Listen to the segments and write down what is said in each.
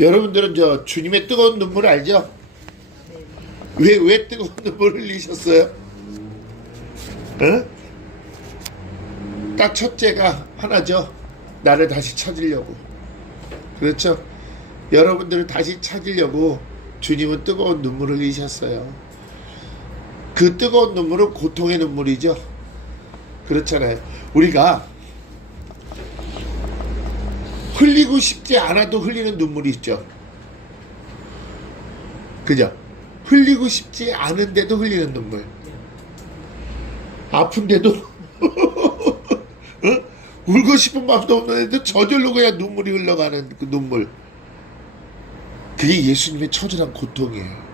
여러분들은 저 주님의 뜨거운 눈물 알죠? 왜 뜨거운 눈물 흘리셨어요? 응? 딱 첫째가 하나죠. 나를 다시 찾으려고. 그렇죠? 여러분들을 다시 찾으려고 주님은 뜨거운 눈물을 흘리셨어요. 그 뜨거운 눈물은 고통의 눈물이죠. 그렇잖아요. 우리가 흘리고 싶지 않아도 흘리는 눈물이 있죠. 그죠? 흘리고 싶지 않은데도 흘리는 눈물. 아픈데도 어? 울고 싶은 마음도 없는데도 저절로 그냥 눈물이 흘러가는 그 눈물. 그게 예수님의 처절한 고통이에요.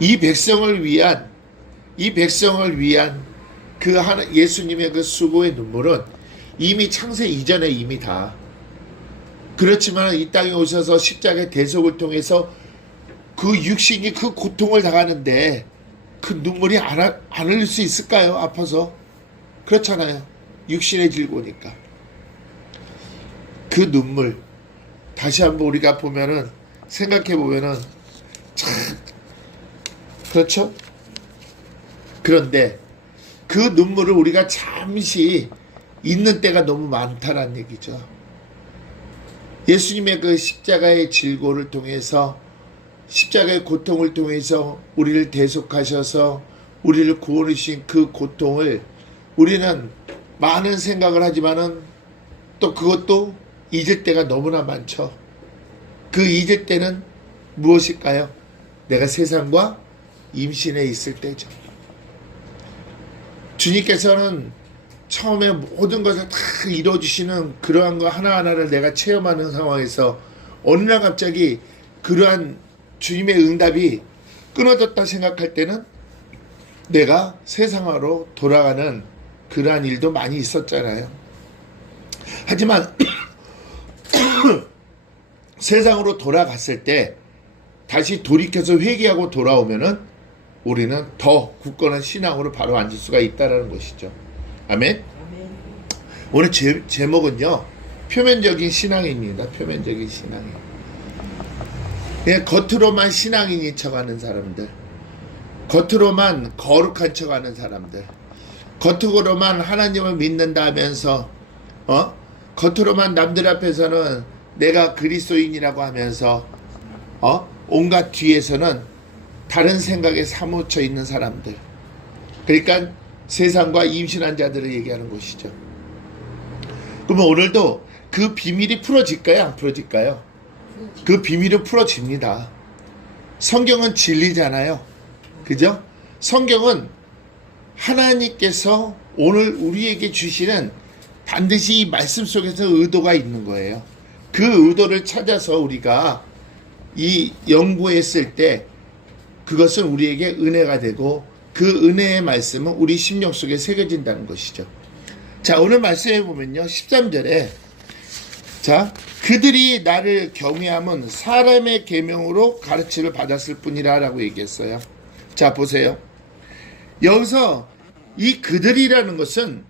이 백성을 위한 그 하나 예수님의 그 수고의 눈물은 이미 창세 이전에 이미 다. 그렇지만 이 땅에 오셔서 십자가의 대속을 통해서 그 육신이 그 고통을 당하는데 그 눈물이 안 흘릴 수 있을까요? 아파서. 그렇잖아요. 육신의 질고니까. 그 눈물 다시 한번 우리가 보면은 생각해 보면은 참 그렇죠? 그런데 그 눈물을 우리가 잠시 있는 때가 너무 많다는 얘기죠. 예수님의 그 십자가의 질고를 통해서 십자가의 고통을 통해서 우리를 대속하셔서 우리를 구원해 주신 그 고통을 우리는 많은 생각을 하지만은 또 그것도 잊을 때가 너무나 많죠. 그 잊을 때는 무엇일까요? 내가 세상과 임신해 있을 때죠. 주님께서는 처음에 모든 것을 다 이뤄주시는 그러한 거 하나하나를 내가 체험하는 상황에서 어느 날 갑자기 그러한 주님의 응답이 끊어졌다 생각할 때는 내가 세상으로 돌아가는 그러한 일도 많이 있었잖아요. 하지만 세상으로 돌아갔을 때 다시 돌이켜서 회개하고 돌아오면은 우리는 더 굳건한 신앙으로 바로 앉을 수가 있다는 것이죠. 아멘. 오늘 제목은요, 표면적인 신앙입니다. 표면적인 신앙이. 그냥 겉으로만 신앙인인 척하는 사람들, 겉으로만 거룩한 척하는 사람들, 겉으로만 하나님을 믿는다 하면서 겉으로만 남들 앞에서는 내가 그리스도인이라고 하면서 온갖 뒤에서는 다른 생각에 사무쳐 있는 사람들. 그러니까 세상과 임신한 자들을 얘기하는 것이죠. 그러면 오늘도 그 비밀이 풀어질까요? 안 풀어질까요? 그 비밀은 풀어집니다. 성경은 진리잖아요. 그죠? 성경은 하나님께서 오늘 우리에게 주시는 반드시 이 말씀 속에서 의도가 있는 거예요. 그 의도를 찾아서 우리가 이 연구했을 때 그것은 우리에게 은혜가 되고 그 은혜의 말씀은 우리 심령 속에 새겨진다는 것이죠. 자, 오늘 말씀해 보면요, 13절에 자, 그들이 나를 경외함은 사람의 계명으로 가르침을 받았을 뿐이라 라고 얘기했어요. 자, 보세요. 여기서 이 그들이라는 것은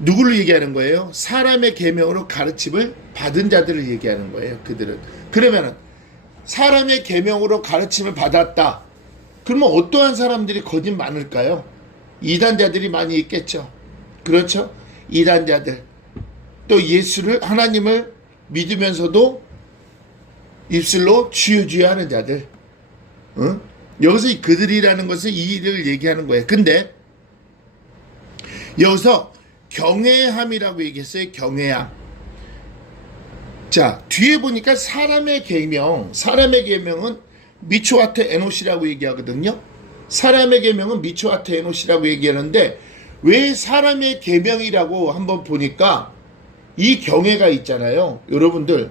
누구를 얘기하는 거예요? 사람의 계명으로 가르침을 받은 자들을 얘기하는 거예요. 그들은. 그러면은 사람의 계명으로 가르침을 받았다. 그러면 어떠한 사람들이 거짓 많을까요? 이단자들이 많이 있겠죠. 그렇죠? 이단자들. 또 예수를, 하나님을 믿으면서도 입술로 주여 주여 하는 자들. 여기서 이 그들이라는 것은 이 일을 얘기하는 거예요. 근데 여기서 경외함이라고 얘기했어요. 경외함. 자, 뒤에 보니까 사람의 계명은 미초아트 에노시라고 얘기하거든요. 사람의 계명은 미초아트 에노시라고 얘기하는데 왜 사람의 계명이라고 한번 보니까 이 경외가 있잖아요. 여러분들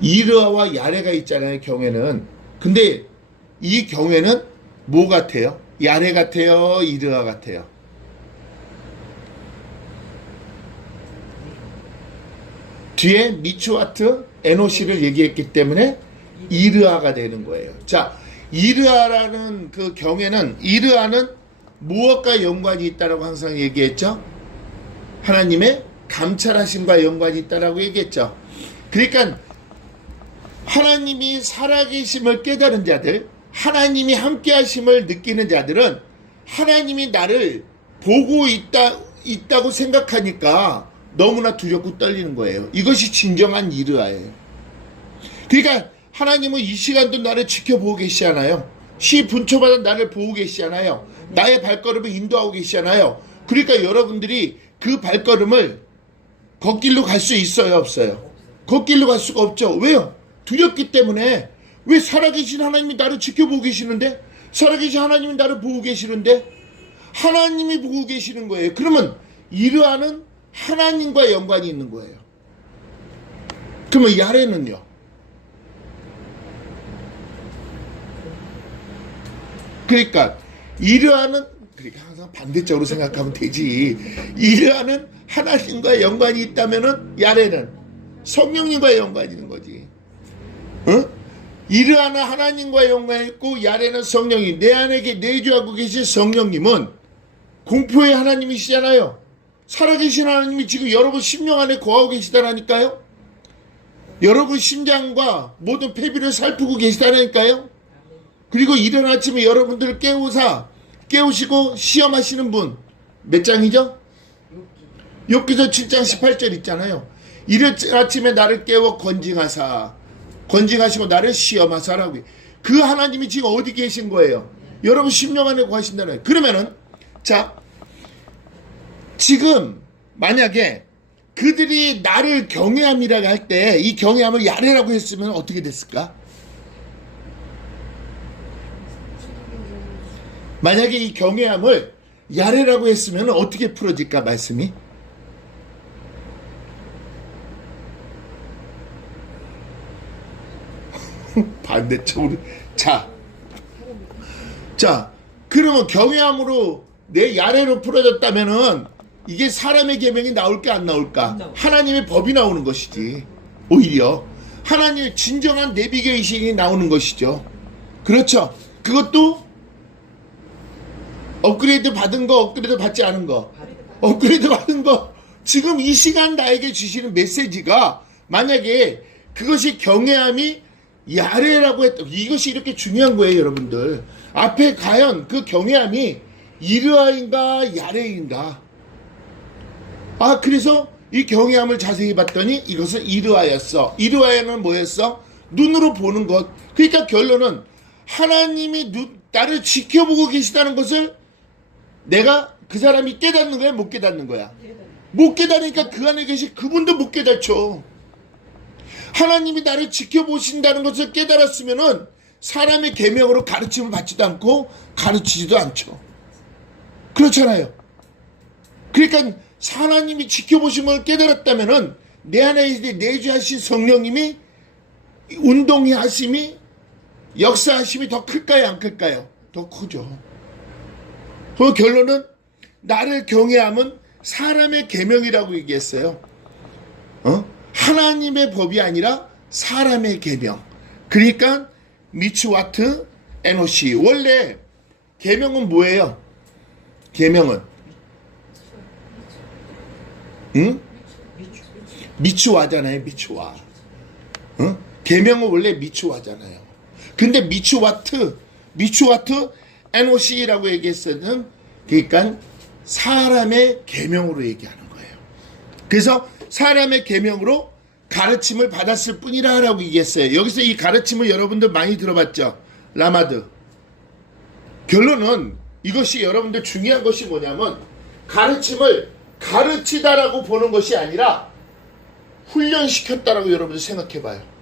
이르아와 야레가 있잖아요. 경외는. 근데 이 경외는 뭐 같아요? 야레 같아요? 이르아 같아요? 뒤에 미츠와트 에노시를 얘기했기 때문에 이르아가 되는 거예요. 자, 이르아라는 그 경애는, 이르아는 무엇과 연관이 있다라고 항상 얘기했죠? 하나님의 감찰하심과 연관이 있다라고 얘기했죠. 그러니까 하나님이 살아계심을 깨달은 자들, 하나님이 함께하심을 느끼는 자들은 하나님이 나를 보고 있다고 생각하니까 너무나 두렵고 떨리는 거예요. 이것이 진정한 이르아예요. 그러니까 하나님은 이 시간도 나를 지켜보고 계시잖아요. 시 분초마다 나를 보고 계시잖아요. 나의 발걸음을 인도하고 계시잖아요. 그러니까 여러분들이 그 발걸음을 걷길로 갈 수 있어요, 없어요? 걷길로 갈 수가 없죠. 왜요? 두렵기 때문에. 왜? 살아계신 하나님이 나를 지켜보고 계시는데, 살아계신 하나님이 나를 보고 계시는데, 하나님이 보고 계시는 거예요. 그러면 이르아는 하나님과 연관이 있는 거예요. 그러면 야레는요? 그러니까 이르아는, 그러니까 항상 반대쪽으로 생각하면 되지. 이르아는 하나님과 연관이 있다면은 야레는 성령님과 연관이 있는 거지. 어? 이르아는 하나님과 연관이 있고 야레는 성령이. 내 안에 내주하고 계신 성령님은 공포의 하나님이시잖아요. 살아계신 하나님이 지금 여러분 심령 안에 거하고 계시다라니까요. 여러분 심장과 모든 폐비를 살피고 계시다라니까요. 그리고 이른 아침에 여러분들을 깨우시고 시험하시는 분 몇 장이죠? 욥기서 7장 18절 있잖아요. 이른 아침에 나를 깨워 건징하시고 나를 시험하사라고. 그 하나님이 지금 어디 계신 거예요? 여러분 심령 안에 거하신다는 거예요. 그러면은 자, 지금 만약에 그들이 나를 경외함이라고 할 때 이 경외함을 야레라고 했으면 어떻게 됐을까? 만약에 이 경외함을 야레라고 했으면 어떻게 풀어질까 말씀이? 반대쪽으로. 자, 그러면 경외함으로 내 야레로 풀어졌다면은 이게 사람의 계명이 나올까 안 나올까? 하나님의 법이 나오는 것이지. 오히려 하나님의 진정한 내비게이션이 나오는 것이죠. 그렇죠. 그것도 업그레이드 받은 거, 업그레이드 받지 않은 거. 업그레이드 받은 거. 지금 이 시간 나에게 주시는 메시지가 만약에 그것이 경외함이 야레라고 했다. 이것이 이렇게 중요한 거예요, 여러분들. 앞에 과연 그 경외함이 이르아인가 야레인가. 아, 그래서 이 경외함을 자세히 봤더니 이것은 이르아였어. 이르아는 뭐였어? 눈으로 보는 것. 그러니까 결론은 하나님이 나를 지켜보고 계시다는 것을 내가 그 사람이 깨닫는 거야, 못 깨닫는 거야? 못 깨닫으니까 그 안에 계신 그분도 못 깨닫죠. 하나님이 나를 지켜보신다는 것을 깨달았으면은 사람의 계명으로 가르침을 받지도 않고 가르치지도 않죠. 그렇잖아요. 그러니까 하나님이 지켜보신 걸 깨달았다면은 내 안에 내주하신 성령님이 운동이 하심이 역사하심이 더 클까요, 안 클까요? 더 크죠. 그 결론은 나를 경외함은 사람의 계명이라고 얘기했어요. 하나님의 법이 아니라 사람의 계명. 그러니까 미츠와트 에노시. 원래 계명은 뭐예요? 계명은 미츠와잖아요. 미츠와. 계명은 원래 미츠와잖아요. 근데 미츠와트 에노시라고 얘기했어는 그러니까 사람의 계명으로 얘기하는 거예요. 그래서 사람의 계명으로 가르침을 받았을 뿐이라 하라고 얘기했어요. 여기서 이 가르침을 여러분들 많이 들어봤죠? 라마드. 결론은 이것이 여러분들 중요한 것이 뭐냐면 가르침을 가르치다라고 보는 것이 아니라 훈련시켰다라고 여러분들 생각해봐요.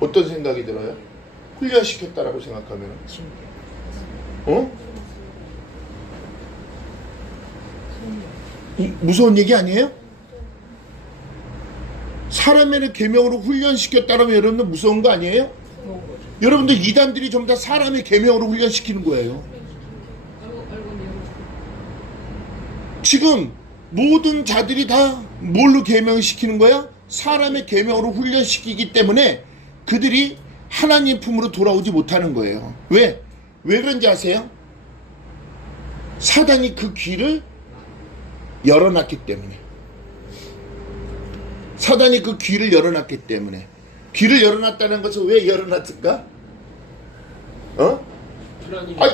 어떤 생각이 들어요? 훈련시켰다라고 생각하면 무서운 얘기 아니에요? 사람의 계명으로 훈련시켰다라면 여러분들 무서운 거 아니에요? 여러분들 이단들이 전부 다 사람의 계명으로 훈련시키는 거예요. 지금 모든 자들이 다 뭘로 계명을 시키는 거야? 사람의 계명으로 훈련시키기 때문에 그들이 하나님 품으로 돌아오지 못하는 거예요. 왜? 왜 그런지 아세요? 사단이 그 귀를 열어놨기 때문에. 사단이 그 귀를 열어놨기 때문에. 귀를 열어놨다는 것은 왜 열어놨을까?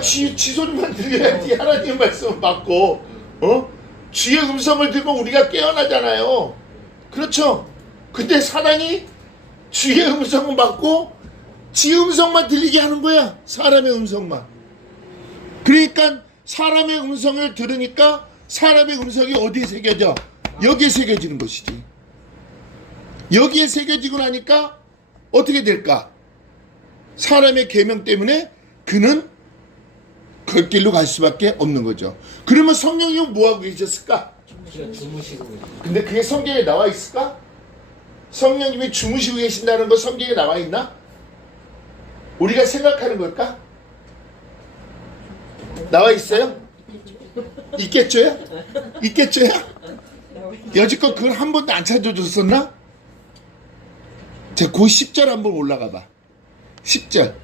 지 소리만 들려야지 하나님 말씀을 받고, 주의 음성을 들으면 우리가 깨어나잖아요. 그렇죠? 근데 사단이 주의 음성을 받고 지 음성만 들리게 하는 거야. 사람의 음성만. 그러니까 사람의 음성을 들으니까 사람의 음성이 어디에 새겨져? 여기에 새겨지는 것이지. 여기에 새겨지고 나니까 어떻게 될까? 사람의 계명 때문에 그는 그 길로 갈 수밖에 없는 거죠. 그러면 성령이 뭐하고 계셨을까? 주무시고. 근데 그게 성경에 나와 있을까? 성령님이 주무시고 계신다는 거 성경에 나와 있나? 우리가 생각하는 걸까? 나와 있어요? 있겠죠요? 있겠죠요? 여지껏 그걸 한 번도 안 찾아줬었나? 자, 그 10절 한번 올라가 봐. 10절.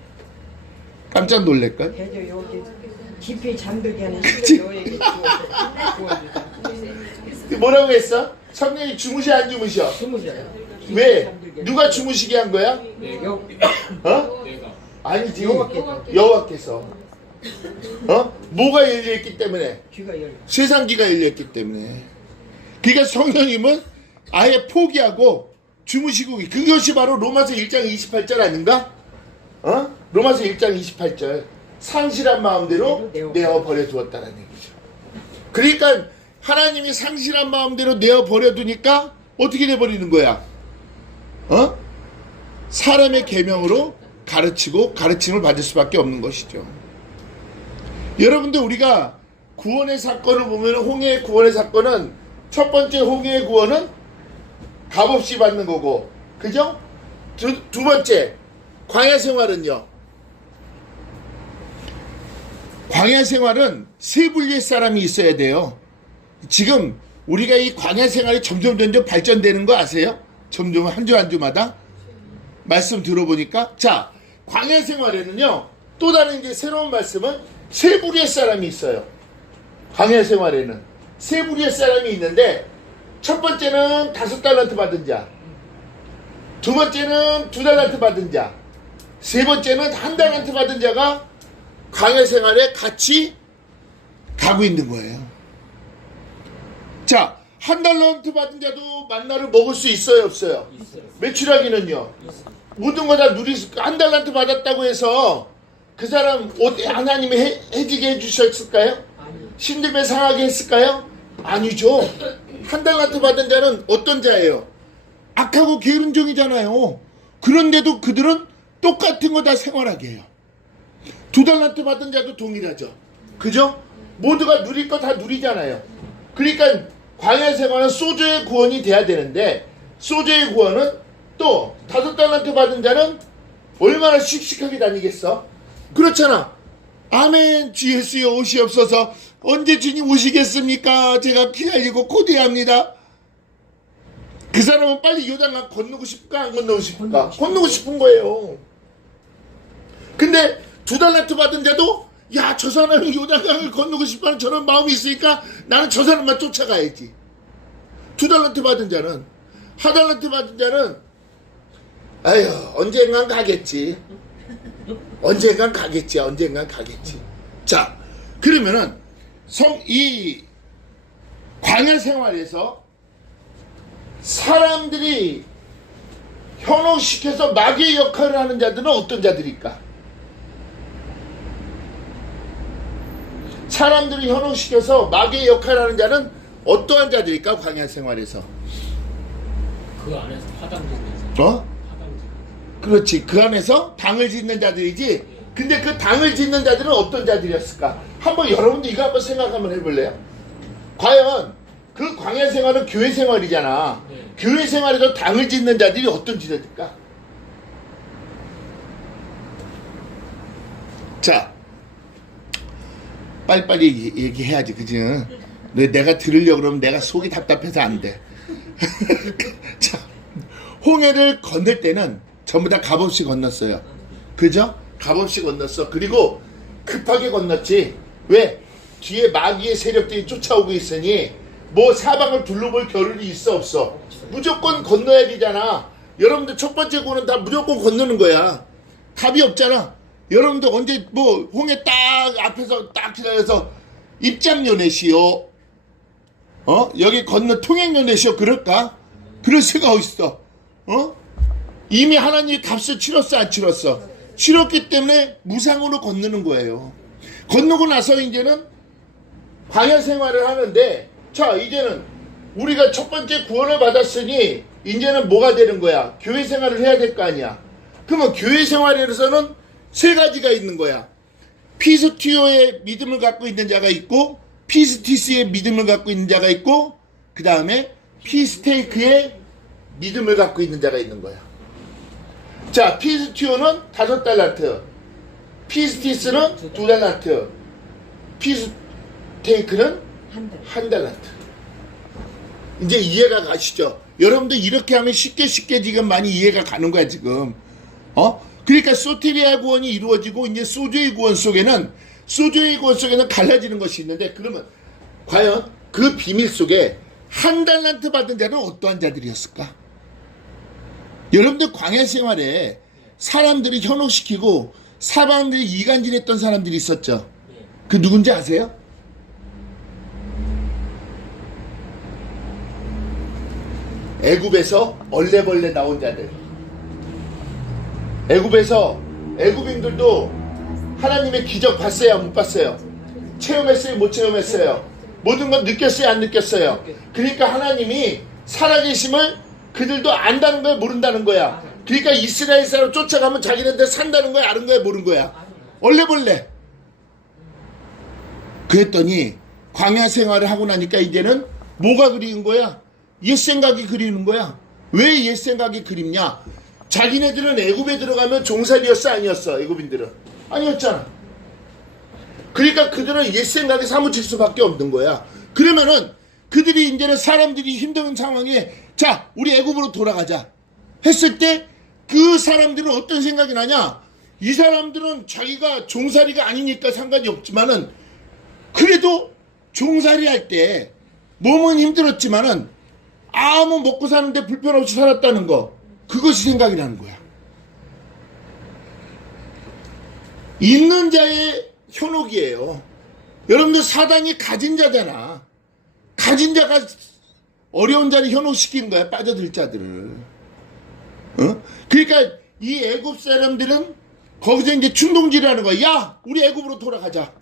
깜짝 놀랄걸? 대저 여기 깊이 잠들게 하는 그치? 시절 너에게 주어주다. 뭐라고 했어? 성령이 주무셔 안 주무셔? 주무셔요. 왜? 누가 주무시게 한 거야? 어? 아니지. 여호와께서. 뭐가 열려있기 때문에? 귀가 열려. 세상기가 열려있기 때문에. 그러니까 성령님은 아예 포기하고 주무시고, 그것이 바로 로마서 1장 28절 아닌가? 로마서 1장 28절. 상실한 마음대로 내어버려 두었다는 얘기죠. 그러니까 하나님이 상실한 마음대로 내어버려 두니까 어떻게 돼버리는 거야? 사람의 계명으로 가르치고 가르침을 받을 수밖에 없는 것이죠. 여러분들, 우리가 구원의 사건을 보면 홍해의 구원의 사건은 첫 번째 홍해의 구원은 값없이 받는 거고, 그죠? 두 번째 광야 생활은요. 광야 생활은 세 분류의 사람이 있어야 돼요. 지금 우리가 이 광야 생활이 점점 발전되는 거 아세요? 점점 한 주 한 주마다 말씀 들어보니까, 자, 광야 생활에는요 또 다른 이제 새로운 말씀은 세 부류의 사람이 있어요. 광야 생활에는 세 부류의 사람이 있는데, 첫 번째는 5달란트 받은 자, 두 번째는 2달란트 받은 자, 세 번째는 1달란트 받은 자가 광야 생활에 같이 가고 있는 거예요. 자, 1달란트 받은 자도 만나를 먹을 수 있어요, 없어요? 매출하기는요. 모든 거 다 누릴 수, 1달란트 받았다고 해서 그 사람 하나님이 해지게 해주셨을까요? 신들매 상하게 했을까요? 아니죠. 1달란트 받은 자는 어떤 자예요? 악하고 게으른 종이잖아요. 그런데도 그들은 똑같은 거 다 생활하게 해요. 2달란트 받은 자도 동일하죠. 그죠? 모두가 누릴 거 다 누리잖아요. 그러니까 광야 생활은 소저의 구원이 돼야 되는데, 소저의 구원은 또 5달란트 받은 자는 얼마나 씩씩하게 다니겠어? 그렇잖아. 아멘. 주 예수여 오시옵소서. 언제 주님 오시겠습니까? 제가 기다리고 고대합니다. 그 사람은 빨리 요단강 건너고 싶을까? 안 건너고 싶을까? 건너고 싶은 거예요. 근데 2달란트 받은 자도, 야, 저 사람이 요단강을 건너고 싶어하는 저런 마음이 있으니까 나는 저 사람만 쫓아가야지. 2달란트 받은 자는, 1달란트 받은 자는, 아휴, 언젠간 가겠지. 언젠간 가겠지. 자, 그러면은 이 광야 생활에서 사람들이 현혹시켜서 마귀의 역할을 하는 자들은 어떤 자들일까? 사람들이 현혹시켜서 마귀의 역할을 하는 자는 어떠한 자들일까? 광야 생활에서. 그 안에서 화당 짓는 그렇지. 그 안에서 당을 짓는 자들이지. 근데 그 당을 짓는 자들은 어떤 자들이었을까? 한번 여러분들 이거 한번 생각 한번 해볼래요? 과연 그 광야 생활은 교회 생활이잖아. 네. 교회 생활에서 당을 짓는 자들이 어떤 자들일까? 자, 빨리빨리 얘기해야지, 그지? 내가 들으려고 그러면 내가 속이 답답해서 안 돼. 자, 홍해를 건널 때는 전부 다 값없이 건넜어요. 그죠? 값없이 건넜어. 그리고 급하게 건넜지. 왜? 뒤에 마귀의 세력들이 쫓아오고 있으니 뭐 사방을 둘러볼 겨를이 있어 없어? 무조건 건너야 되잖아. 여러분들 첫 번째 구는 다 무조건 건너는 거야. 답이 없잖아. 여러분들 언제 뭐 홍해 딱 앞에서 딱 기다려서 입장요내시오. 여기 건너 통행요내시오 그럴까? 그럴 수가 어딨어. 이미 하나님이 값을 치렀어 안 치렀어? 치렀기 때문에 무상으로 건너는 거예요. 건너고 나서 이제는 광야 생활을 하는데, 자 이제는 우리가 첫 번째 구원을 받았으니 이제는 뭐가 되는 거야? 교회 생활을 해야 될 거 아니야. 그러면 교회 생활에서는 세 가지가 있는 거야. 피스티오의 믿음을 갖고 있는 자가 있고, 피스티스의 믿음을 갖고 있는 자가 있고, 그 다음에 피스테이크의 믿음을 갖고 있는 자가 있는 거야. 자, 피스티오는 5달란트, 피스티스는 2달란트, 피스테이크는 1달란트. 이제 이해가 가시죠? 여러분들 이렇게 하면 쉽게 지금 많이 이해가 가는 거야 지금. 그러니까 소테리아 구원이 이루어지고 이제 소조의 구원 속에는 갈라지는 것이 있는데, 그러면 과연 그 비밀 속에 1달란트 받은 자는 어떠한 자들이었을까? 여러분들 광야 생활에 사람들이 현혹시키고 사방들이 이간질했던 사람들이 있었죠. 그 누군지 아세요? 애굽에서 얼레벌레 나온 자들. 애굽인들도 하나님의 기적 봤어요 못 봤어요? 체험했어요 못 체험했어요? 모든 건 느꼈어요 안 느꼈어요? 그러니까 하나님이 살아계심을 그들도 안다는 거야 모른다는 거야? 그러니까 이스라엘 사람 쫓아가면 자기네들 산다는 거야 아는 거야 모르는 거야? 얼레벌레. 그랬더니 광야 생활을 하고 나니까 이제는 뭐가 그리운 거야? 옛 생각이 그리는 거야. 왜 옛 생각이 그립냐? 자기네들은 애굽에 들어가면 종살이였어 아니었어? 애굽인들은 아니었잖아. 그러니까 그들은 옛 생각에 사무칠 수밖에 없는 거야. 그러면은 그들이 이제는 사람들이 힘든 상황에 자 우리 애굽으로 돌아가자 했을 때 그 사람들은 어떤 생각이 나냐? 이 사람들은 자기가 종살이가 아니니까 상관이 없지만은 그래도 종살이 할 때 몸은 힘들었지만은 아무 먹고 사는데 불편 없이 살았다는 거, 그것이 생각이 나는 거야. 있는 자의 현혹이에요. 여러분들 사단이 가진 자잖아. 가진 자가 어려운 자를 현혹시키는 거야. 빠져들 자들을. 그러니까 이 애굽 사람들은 거기서 이제 충동질하는 거야. 야 우리 애굽으로 돌아가자.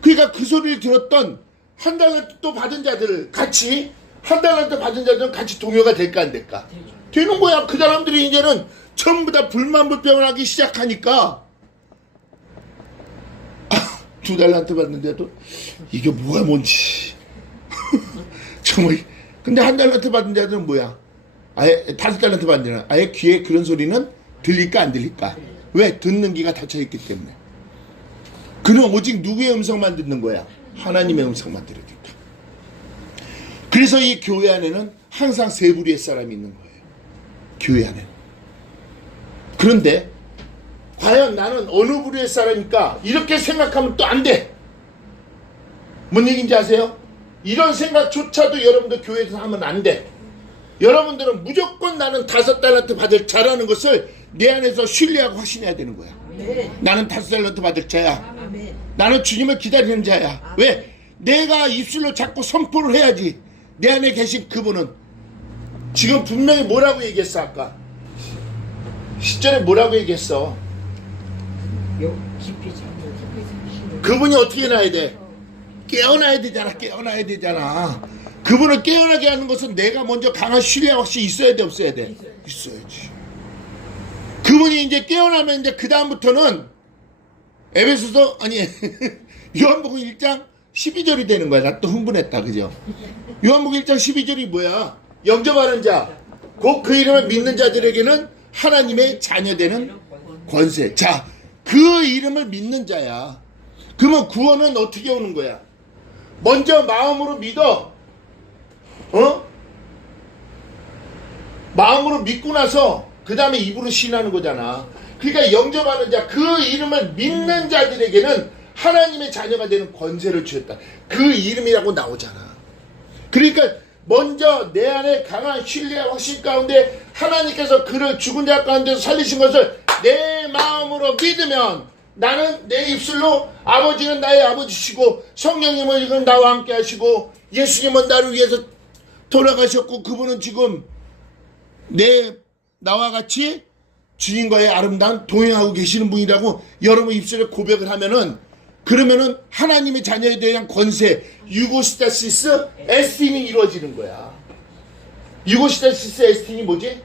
그러니까 그 소리를 들었던 1달란트 또 받은 자들 같이 1달란트 받은 자들은 같이 동요가 될까 안 될까? 되는 거야. 그 사람들이 이제는 전부 다 불만불평을 하기 시작하니까 2달란트 받는데도 이게 뭐가 뭔지 정말. 근데 1달란트 받은 자들은 뭐야? 아예 5달란트 받은 자는 아예 귀에 그런 소리는 들릴까 안 들릴까? 왜? 듣는 귀가 닫혀있기 때문에. 그는 오직 누구의 음성만 듣는 거야? 하나님의 음성만 들으니까. 그래서 이 교회 안에는 항상 세 부류의 사람이 있는 거예요. 교회 안에. 그런데 과연 나는 어느 부류의 사람일까? 이렇게 생각하면 또 안 돼. 뭔 얘기인지 아세요? 이런 생각조차도 여러분들 교회에서 하면 안 돼. 여러분들은 무조건 나는 5달란트 받을 자라는 것을 내 안에서 신뢰하고 확신해야 되는 거야. 네. 나는 5달란트 받을 자야. 아멘. 나는 주님을 기다리는 자야. 왜? 내가 입술로 자꾸 선포를 해야지. 내 안에 계신 그분은 지금 분명히 뭐라고 얘기했어 아까? 10절에 뭐라고 얘기했어? 깊이 잠들게. 그분이 어떻게 나야 돼? 깨어나야 되잖아. 깨어나야 되잖아. 그분을 깨어나게 하는 것은 내가 먼저 강한 신뢰가 혹시 있어야 돼 없어야 돼? 있어야지. 그분이 이제 깨어나면 이제 그 다음부터는 에베소서 아니 요한복음 1장 12절이 되는 거야. 나 또 흥분했다 그죠? 요한복음 1장 12절이 뭐야? 영접하는 자 곧 그 이름을 믿는 자들에게는 하나님의 자녀되는 권세. 자, 그 이름을 믿는 자야. 그러면 구원은 어떻게 오는 거야? 먼저 마음으로 믿어. 마음으로 믿고 나서 그 다음에 입으로 신하는 거잖아. 그러니까 영접하는 자, 그 이름을 믿는 자들에게는 하나님의 자녀가 되는 권세를 주셨다. 그 이름이라고 나오잖아. 그러니까 먼저 내 안에 강한 신뢰와 확신 가운데 하나님께서 그를 죽은 자 가운데서 살리신 것을 내 마음으로 믿으면 나는 내 입술로 아버지는 나의 아버지시고 성령님은 지금 나와 함께 하시고 예수님은 나를 위해서 돌아가셨고 그분은 지금 나와 같이 주님과의 아름다운 동행하고 계시는 분이라고 여러분 입술에 고백을 하면은 그러면은 하나님의 자녀에 대한 권세 유고시다시스 에스틴이 이루어지는 거야. 유고시다시스 에스틴이 뭐지?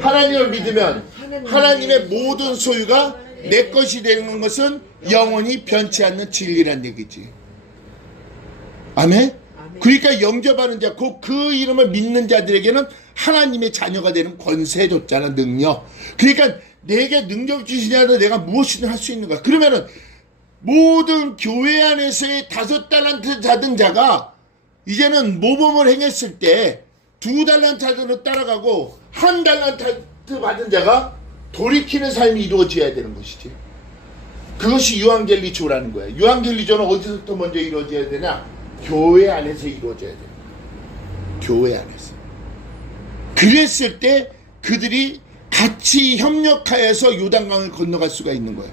하나님을 믿으면 하나님의 모든 소유가 내 것이 되는 것은 영원히 변치 않는 진리란 얘기지. 아멘? 그러니까 영접하는 자, 그 이름을 믿는 자들에게는 하나님의 자녀가 되는 권세 줬잖아, 능력. 그러니까 내게 능력 주시냐도 내가 무엇이든 할 수 있는 거야. 그러면은 모든 교회 안에서의 5달란트 받은 자가 이제는 모범을 행했을 때 2달란트를 따라가고 1달란트 받은 자가 돌이키는 삶이 이루어져야 되는 것이지. 그것이 유앙겔리조라는 거야. 유앙겔리조는 어디서부터 먼저 이루어져야 되냐? 교회 안에서 이루어져야 돼요. 교회 안에서. 그랬을 때 그들이 같이 협력하여서 요단강을 건너갈 수가 있는 거예요.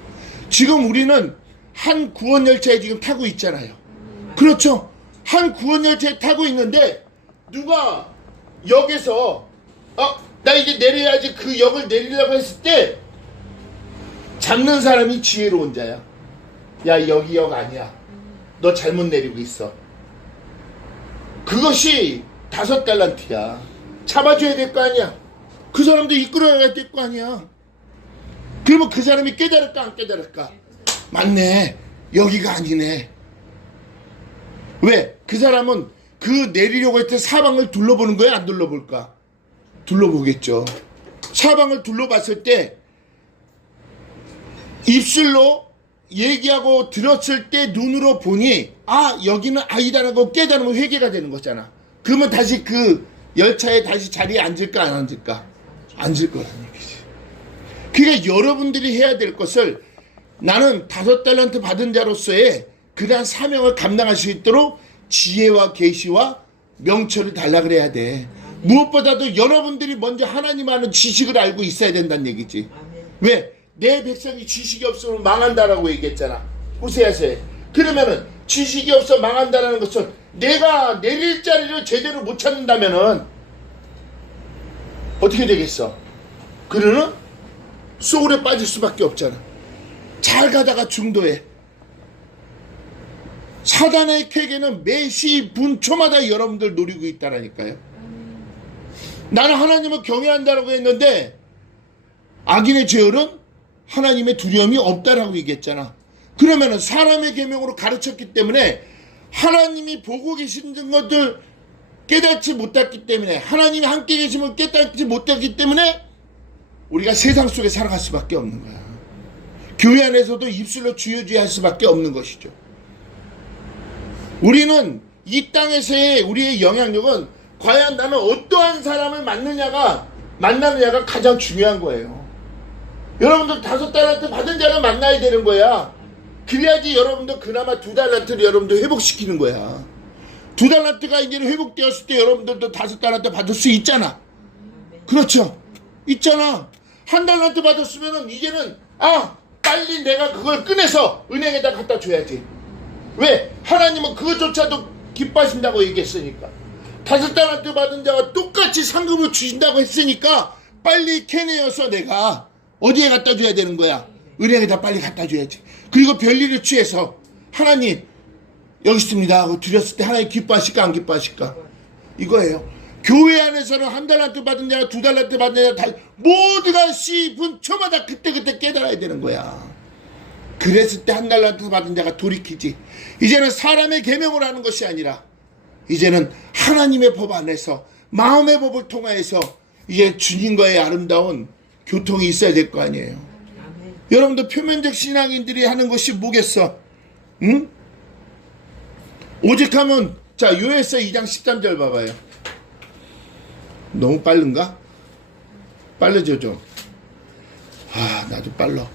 지금 우리는 한 구원열차에 지금 타고 있잖아요. 그렇죠? 한 구원열차에 타고 있는데 누가 역에서 나 이제 내려야지 그 역을 내리려고 했을 때 잡는 사람이 지혜로운 자야. 야, 여기 역 아니야. 너 잘못 내리고 있어. 그것이 5달란트야. 잡아줘야 될 거 아니야. 그 사람도 이끌어야 될 거 아니야. 그러면 그 사람이 깨달을까 안 깨달을까? 맞네. 여기가 아니네. 왜? 그 사람은 그 내리려고 했던 사방을 둘러보는 거야? 안 둘러볼까? 둘러보겠죠. 사방을 둘러봤을 때 입술로 얘기하고 들었을 때 눈으로 보니 여기는 아니다라고 깨달으면 회개가 되는 거잖아. 그러면 다시 그 열차에 다시 자리에 앉을까 안 앉을까? 앉을 거라는 얘기지. 그러니까 여러분들이 해야 될 것을 나는 5달란트 받은 자로서의 그러한 사명을 감당할 수 있도록 지혜와 계시와 명철을 달라 그래야 돼. 무엇보다도 여러분들이 먼저 하나님 아는 지식을 알고 있어야 된다는 얘기지. 왜? 내 백성이 지식이 없으면 망한다라고 얘기했잖아. 호세아서에. 그러면은 지식이 없어 망한다라는 것은 내가 내릴 자리를 제대로 못 찾는다면은 어떻게 되겠어? 그러는 소굴에 빠질 수밖에 없잖아. 잘 가다가 중도에. 사단의 쾌계는 매시 분초마다 여러분들 노리고 있다라니까요. 나는 하나님을 경외한다라고 했는데 악인의 죄열은 하나님의 두려움이 없다라고 얘기했잖아. 그러면은 사람의 계명으로 가르쳤기 때문에 하나님이 보고 계시는 것들 깨닫지 못했기 때문에 하나님이 함께 계심을 깨닫지 못했기 때문에 우리가 세상 속에 살아갈 수밖에 없는 거야. 교회 안에서도 입술로 주여주여 할 수밖에 없는 것이죠. 우리는 이 땅에서의 우리의 영향력은 과연 나는 어떠한 사람을 만나느냐가 가장 중요한 거예요. 여러분들 5달란트 받은 자를 만나야 되는 거야. 그래야지 여러분들 그나마 2달란트를 여러분들 회복시키는 거야. 2달란트가 이제 회복되었을 때 여러분들도 5달란트 받을 수 있잖아. 그렇죠? 있잖아. 1달란트 받았으면은 이제는 빨리 내가 그걸 꺼내서 은행에다 갖다 줘야지. 왜? 하나님은 그것조차도 기뻐하신다고 얘기했으니까. 5달란트 받은 자와 똑같이 상급을 주신다고 했으니까 빨리 캐내어서 내가 어디에 갖다 줘야 되는 거야? 은행에다 빨리 갖다 줘야지. 그리고 별일을 취해서 하나님 여기 있습니다 하고 드렸을 때 하나님 기뻐하실까 안 기뻐하실까? 이거예요. 교회 안에서는 1달란트 받은 자가 2달란트 받은 자가 모두가 분초마다 그때그때 깨달아야 되는 거야. 그랬을 때 1달란트 받은 자가 돌이키지. 이제는 사람의 계명을 하는 것이 아니라 이제는 하나님의 법 안에서 마음의 법을 통하여서 이제 주님과의 아름다운 교통이 있어야 될 거 아니에요. 아멘. 여러분들 표면적 신앙인들이 하는 것이 뭐겠어? 응? 오직 하면 자 요에서 2장 13절 봐봐요. 너무 빠른가? 빨라져 좀. 아, 나도 빨라.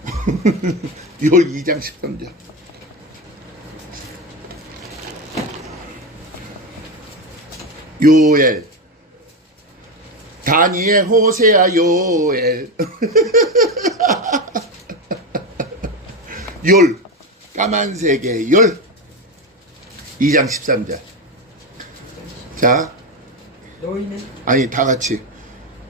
6월 2장 13절. 요엘. 다니엘, 호세아, 요엘. 열. 까만색의 열. 2장 13절. 자, 너희는 아니 다 같이.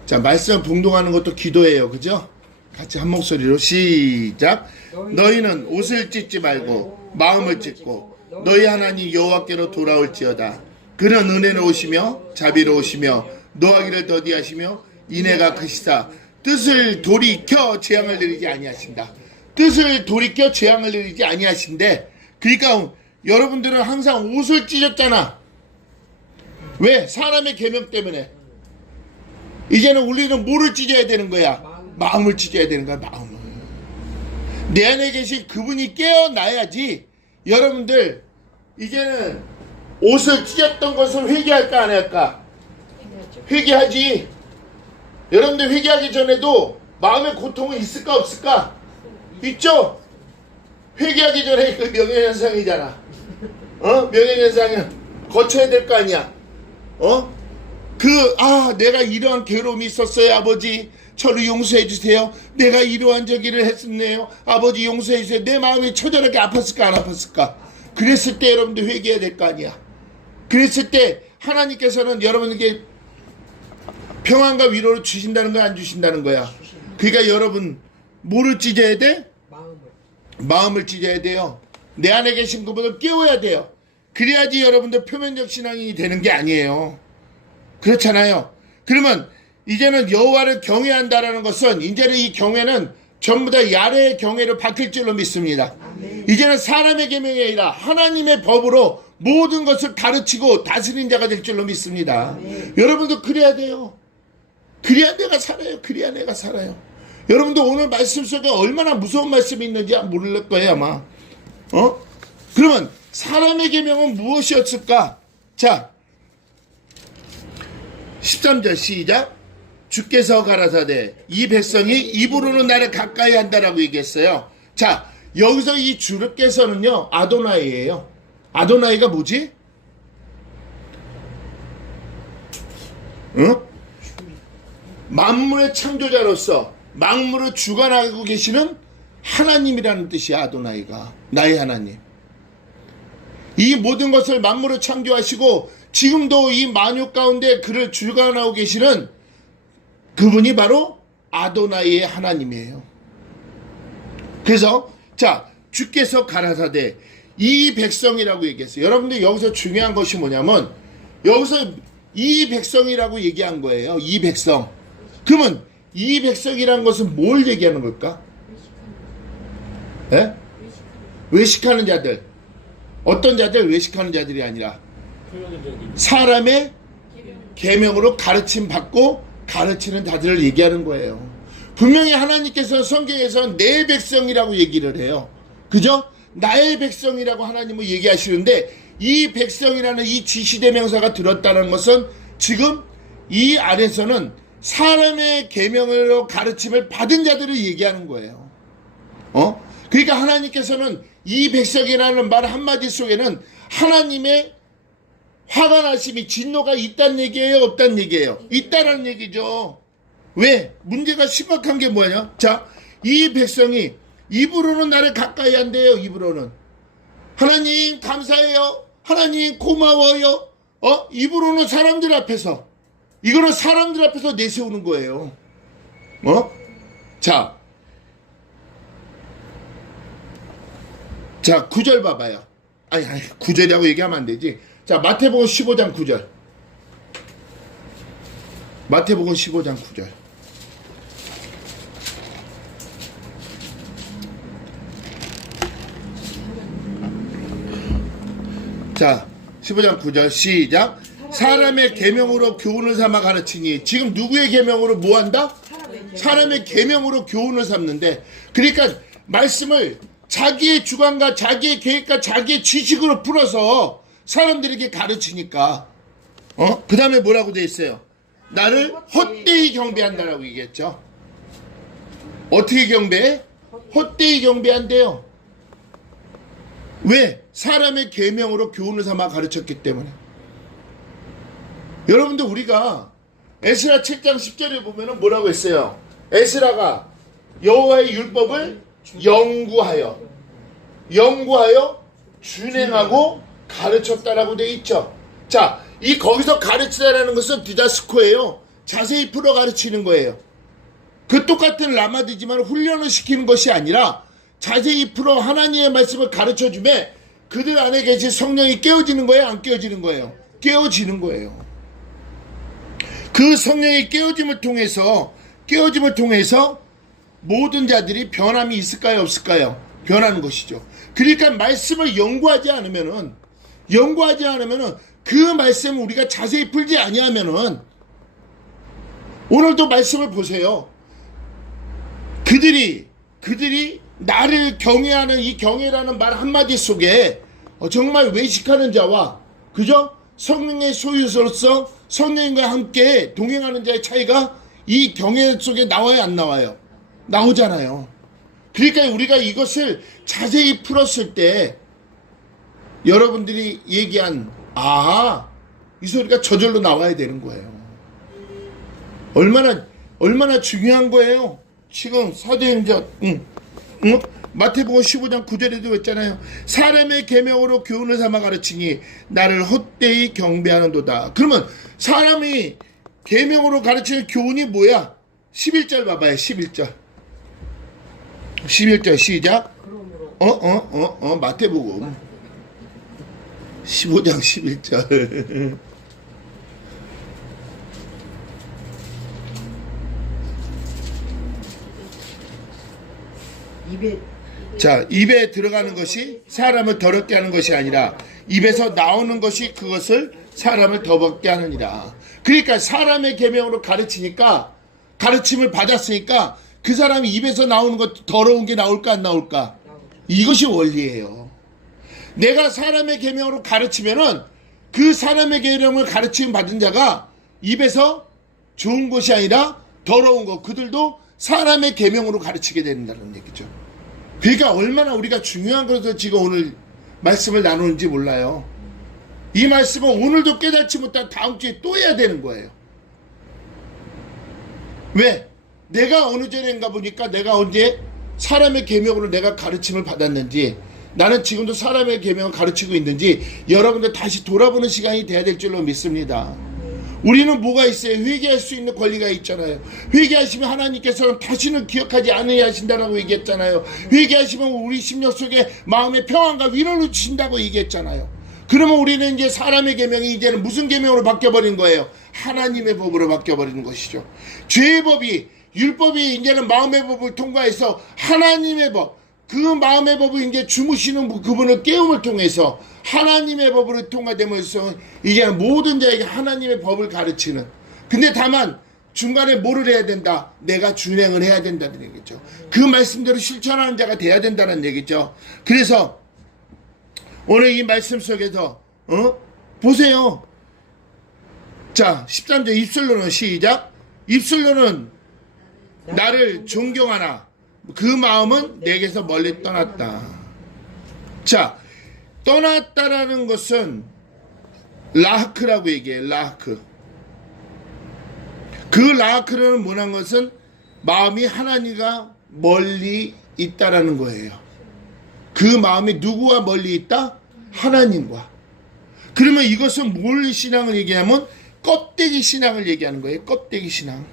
자, 말씀 분동하는 것도 기도예요. 그죠? 같이 한 목소리로 시작. 너희는 옷을 찢지 말고 마음을 찢고 너희 하나님 여호와께로 돌아올지어다. 그는 은혜로우시며 자비로우시며 노하기를 더디하시며 인애가 크시다. 뜻을 돌이켜 재앙을 내리지 아니하신다. 뜻을 돌이켜 재앙을 내리지 아니하신데, 그러니까 여러분들은 항상 옷을 찢었잖아. 왜? 사람의 계명 때문에. 이제는 우리는 뭐를 찢어야 되는 거야? 마음을 찢어야 되는 거야. 마음을. 내 안에 계신 그분이 깨어나야지. 여러분들 이제는 옷을 찢었던 것을 회개할까 안 할까? 회개하지. 여러분들 회개하기 전에도 마음의 고통은 있을까 없을까? 있죠? 회개하기 전에 그 명예현상이잖아. 명예현상은 거쳐야 될 거 아니야. 내가 이러한 괴로움이 있었어요. 아버지, 저를 용서해 주세요. 내가 이러한 저기를 했었네요. 아버지 용서해 주세요. 내 마음이 처절하게 아팠을까 안 아팠을까? 그랬을 때 여러분들 회개해야 될 거 아니야. 그랬을 때 하나님께서는 여러분에게 평안과 위로를 주신다는 거야, 안 주신다는 거야? 그러니까 여러분 뭐를 찢어야 돼? 마음을 찢어야 돼요. 내 안에 계신 그분을 깨워야 돼요. 그래야지 여러분들 표면적 신앙이 되는 게 아니에요. 그렇잖아요. 그러면 이제는 여호와를 경외한다라는 것은, 이제는 이 경외는 전부 다 야훼의 경외로 바뀔 줄로 믿습니다. 이제는 사람의 계명이 아니라 하나님의 법으로 모든 것을 가르치고 다스린 자가 될 줄로 믿습니다. 여러분도 그래야 돼요. 그래야 내가 살아요. 그래야 내가 살아요. 여러분도 오늘 말씀 속에 얼마나 무서운 말씀이 있는지 모를 거예요 아마. 그러면 사람의 계명은 무엇이었을까? 자, 13절 시작. 주께서 가라사대 이 백성이 입으로는 나를 가까이 한다라고 얘기했어요. 자, 여기서 이 주께서는요 아도나이예요. 아도나이가 뭐지? 만물의 창조자로서 만물을 주관하고 계시는 하나님이라는 뜻이야. 아도나이가 나의 하나님. 이 모든 것을 만물을 창조하시고 지금도 이 만유 가운데 그를 주관하고 계시는 그분이 바로 아도나이의 하나님이에요. 그래서 자, 주께서 가라사대 이 백성이라고 얘기했어요. 여러분들 여기서 중요한 것이 뭐냐면, 여기서 이 백성이라고 얘기한 거예요. 이 백성. 그러면 이 백성이라는 것은 뭘 얘기하는 걸까? 예? 외식하는 자들. 어떤 자들? 외식하는 자들이 아니라 사람의 계명으로 가르침 받고 가르치는 자들을 얘기하는 거예요. 분명히 하나님께서 성경에서 내 백성이라고 얘기를 해요. 그죠? 나의 백성이라고 하나님은 얘기하시는데, 이 백성이라는 이 지시대명사가 들었다는 것은 지금 이 안에서는 사람의 계명으로 가르침을 받은 자들을 얘기하는 거예요. 그러니까 하나님께서는 이 백성이라는 말 한마디 속에는 하나님의 화가 나심이, 진노가 있다는 얘기예요, 없다는 얘기예요? 있다는 얘기죠. 왜? 문제가 심각한 게 뭐냐? 자, 이 백성이 입으로는 나를 가까이 한대요. 입으로는 하나님 감사해요, 하나님 고마워요. 입으로는 사람들 앞에서, 이거는 사람들 앞에서 내세우는 거예요. 자, 9절 봐봐요. 아니 9절이라고 얘기하면 안 되지. 자, 마태복음 15장 9절. 마태복음 15장 9절. 자, 15장 9절 시작. 사람의 계명으로 교훈을 삼아 가르치니. 지금 누구의 계명으로 뭐 한다? 사람의 계명으로 교훈을 삼는데, 그러니까 말씀을 자기의 주관과 자기의 계획과 자기의 지식으로 풀어서 사람들에게 가르치니까, 그 다음에 뭐라고 돼 있어요? 나를 헛되이 경배한다라고 얘기했죠. 어떻게 경배해? 헛되이 경배한대요. 왜? 사람의 계명으로 교훈을 삼아 가르쳤기 때문에. 여러분들 우리가 에스라 7장 10절에 보면은 뭐라고 했어요? 에스라가 여호와의 율법을 연구하여 준행하고 가르쳤다라고 되어 있죠. 자, 이 거기서 가르치다라는 것은 디다스코예요. 자세히 풀어 가르치는 거예요. 그 똑같은 라마드지만 훈련을 시키는 것이 아니라 자세히 풀어 하나님의 말씀을 가르쳐주면 그들 안에 계신 성령이 깨어지는 거예요? 안 깨어지는 거예요? 깨어지는 거예요. 그 성령의 깨어짐을 통해서 모든 자들이 변함이 있을까요? 없을까요? 변하는 것이죠. 그러니까 말씀을 연구하지 않으면은 그 말씀을 우리가 자세히 풀지 아니하면은 오늘도 말씀을 보세요. 그들이 나를 경외하는 이 경외라는 말 한마디 속에 정말 외식하는 자와 그죠? 성령의 소유자로서 성령과 함께 동행하는 자의 차이가 이 경외 속에 나와요, 안 나와요? 나오잖아요. 그러니까 우리가 이것을 자세히 풀었을 때 여러분들이 얘기한 이 소리가 저절로 나와야 되는 거예요. 얼마나 중요한 거예요. 지금 사도행전 마태복음 15장 9절에도 했잖아요. 사람의 계명으로 교훈을 삼아 가르치니 나를 헛되이 경배하는도다. 그러면 사람이 계명으로 가르치는 교훈이 뭐야? 11절 봐봐요. 11절 시작. 마태복음 15장 11절 입에 들어가는 것이 사람을 더럽게 하는 것이 아니라 입에서 나오는 것이 그것을 사람을 더럽게 하느니라. 그러니까 사람의 계명으로 가르침을 받았으니까 그 사람이 입에서 나오는 것 더러운 게 나올까 안 나올까? 이것이 원리예요. 내가 사람의 계명으로 가르치면은 그 사람의 계명을 가르침 받은 자가 입에서 좋은 것이 아니라 더러운 것, 그들도 사람의 계명으로 가르치게 된다는 얘기죠. 그러니까 얼마나 우리가 중요한 것을 지금 오늘 말씀을 나누는지 몰라요. 이 말씀은 오늘도 깨닫지 못한 다음 주에 또 해야 되는 거예요. 왜? 내가 어느 절인가 보니까 내가 언제 사람의 계명으로 내가 가르침을 받았는지, 나는 지금도 사람의 계명을 가르치고 있는지 여러분들 다시 돌아보는 시간이 돼야 될 줄로 믿습니다. 우리는 뭐가 있어요? 회개할 수 있는 권리가 있잖아요. 회개하시면 하나님께서는 다시는 기억하지 않으려 하신다라고 얘기했잖아요. 회개하시면 우리 심령 속에 마음의 평안과 위로를 주신다고 얘기했잖아요. 그러면 우리는 이제 사람의 계명이 이제는 무슨 계명으로 바뀌어버린 거예요? 하나님의 법으로 바뀌어버리는 것이죠. 죄의 법이, 율법이 이제는 마음의 법을 통과해서 하나님의 법, 그 마음의 법을 이제 주무시는 그분의 깨움을 통해서 하나님의 법으로 통과되면서 이제 모든 자에게 하나님의 법을 가르치는. 근데 다만 중간에 뭐를 해야 된다? 내가 준행을 해야 된다는 얘기죠. 그 말씀대로 실천하는 자가 돼야 된다는 얘기죠. 그래서 오늘 이 말씀 속에서 보세요. 자, 13절 입술로는 시작. 입술로는 나를 존경하나 그 마음은 내게서 멀리 떠났다. 자, 떠났다라는 것은 라하크라고 얘기해요. 라하크. 그 라하크라는 뭐라는 것은 마음이 하나님과 멀리 있다라는 거예요. 그 마음이 누구와 멀리 있다? 하나님과. 그러면 이것은 뭘 신앙을 얘기하면 껍데기 신앙을 얘기하는 거예요. 껍데기 신앙.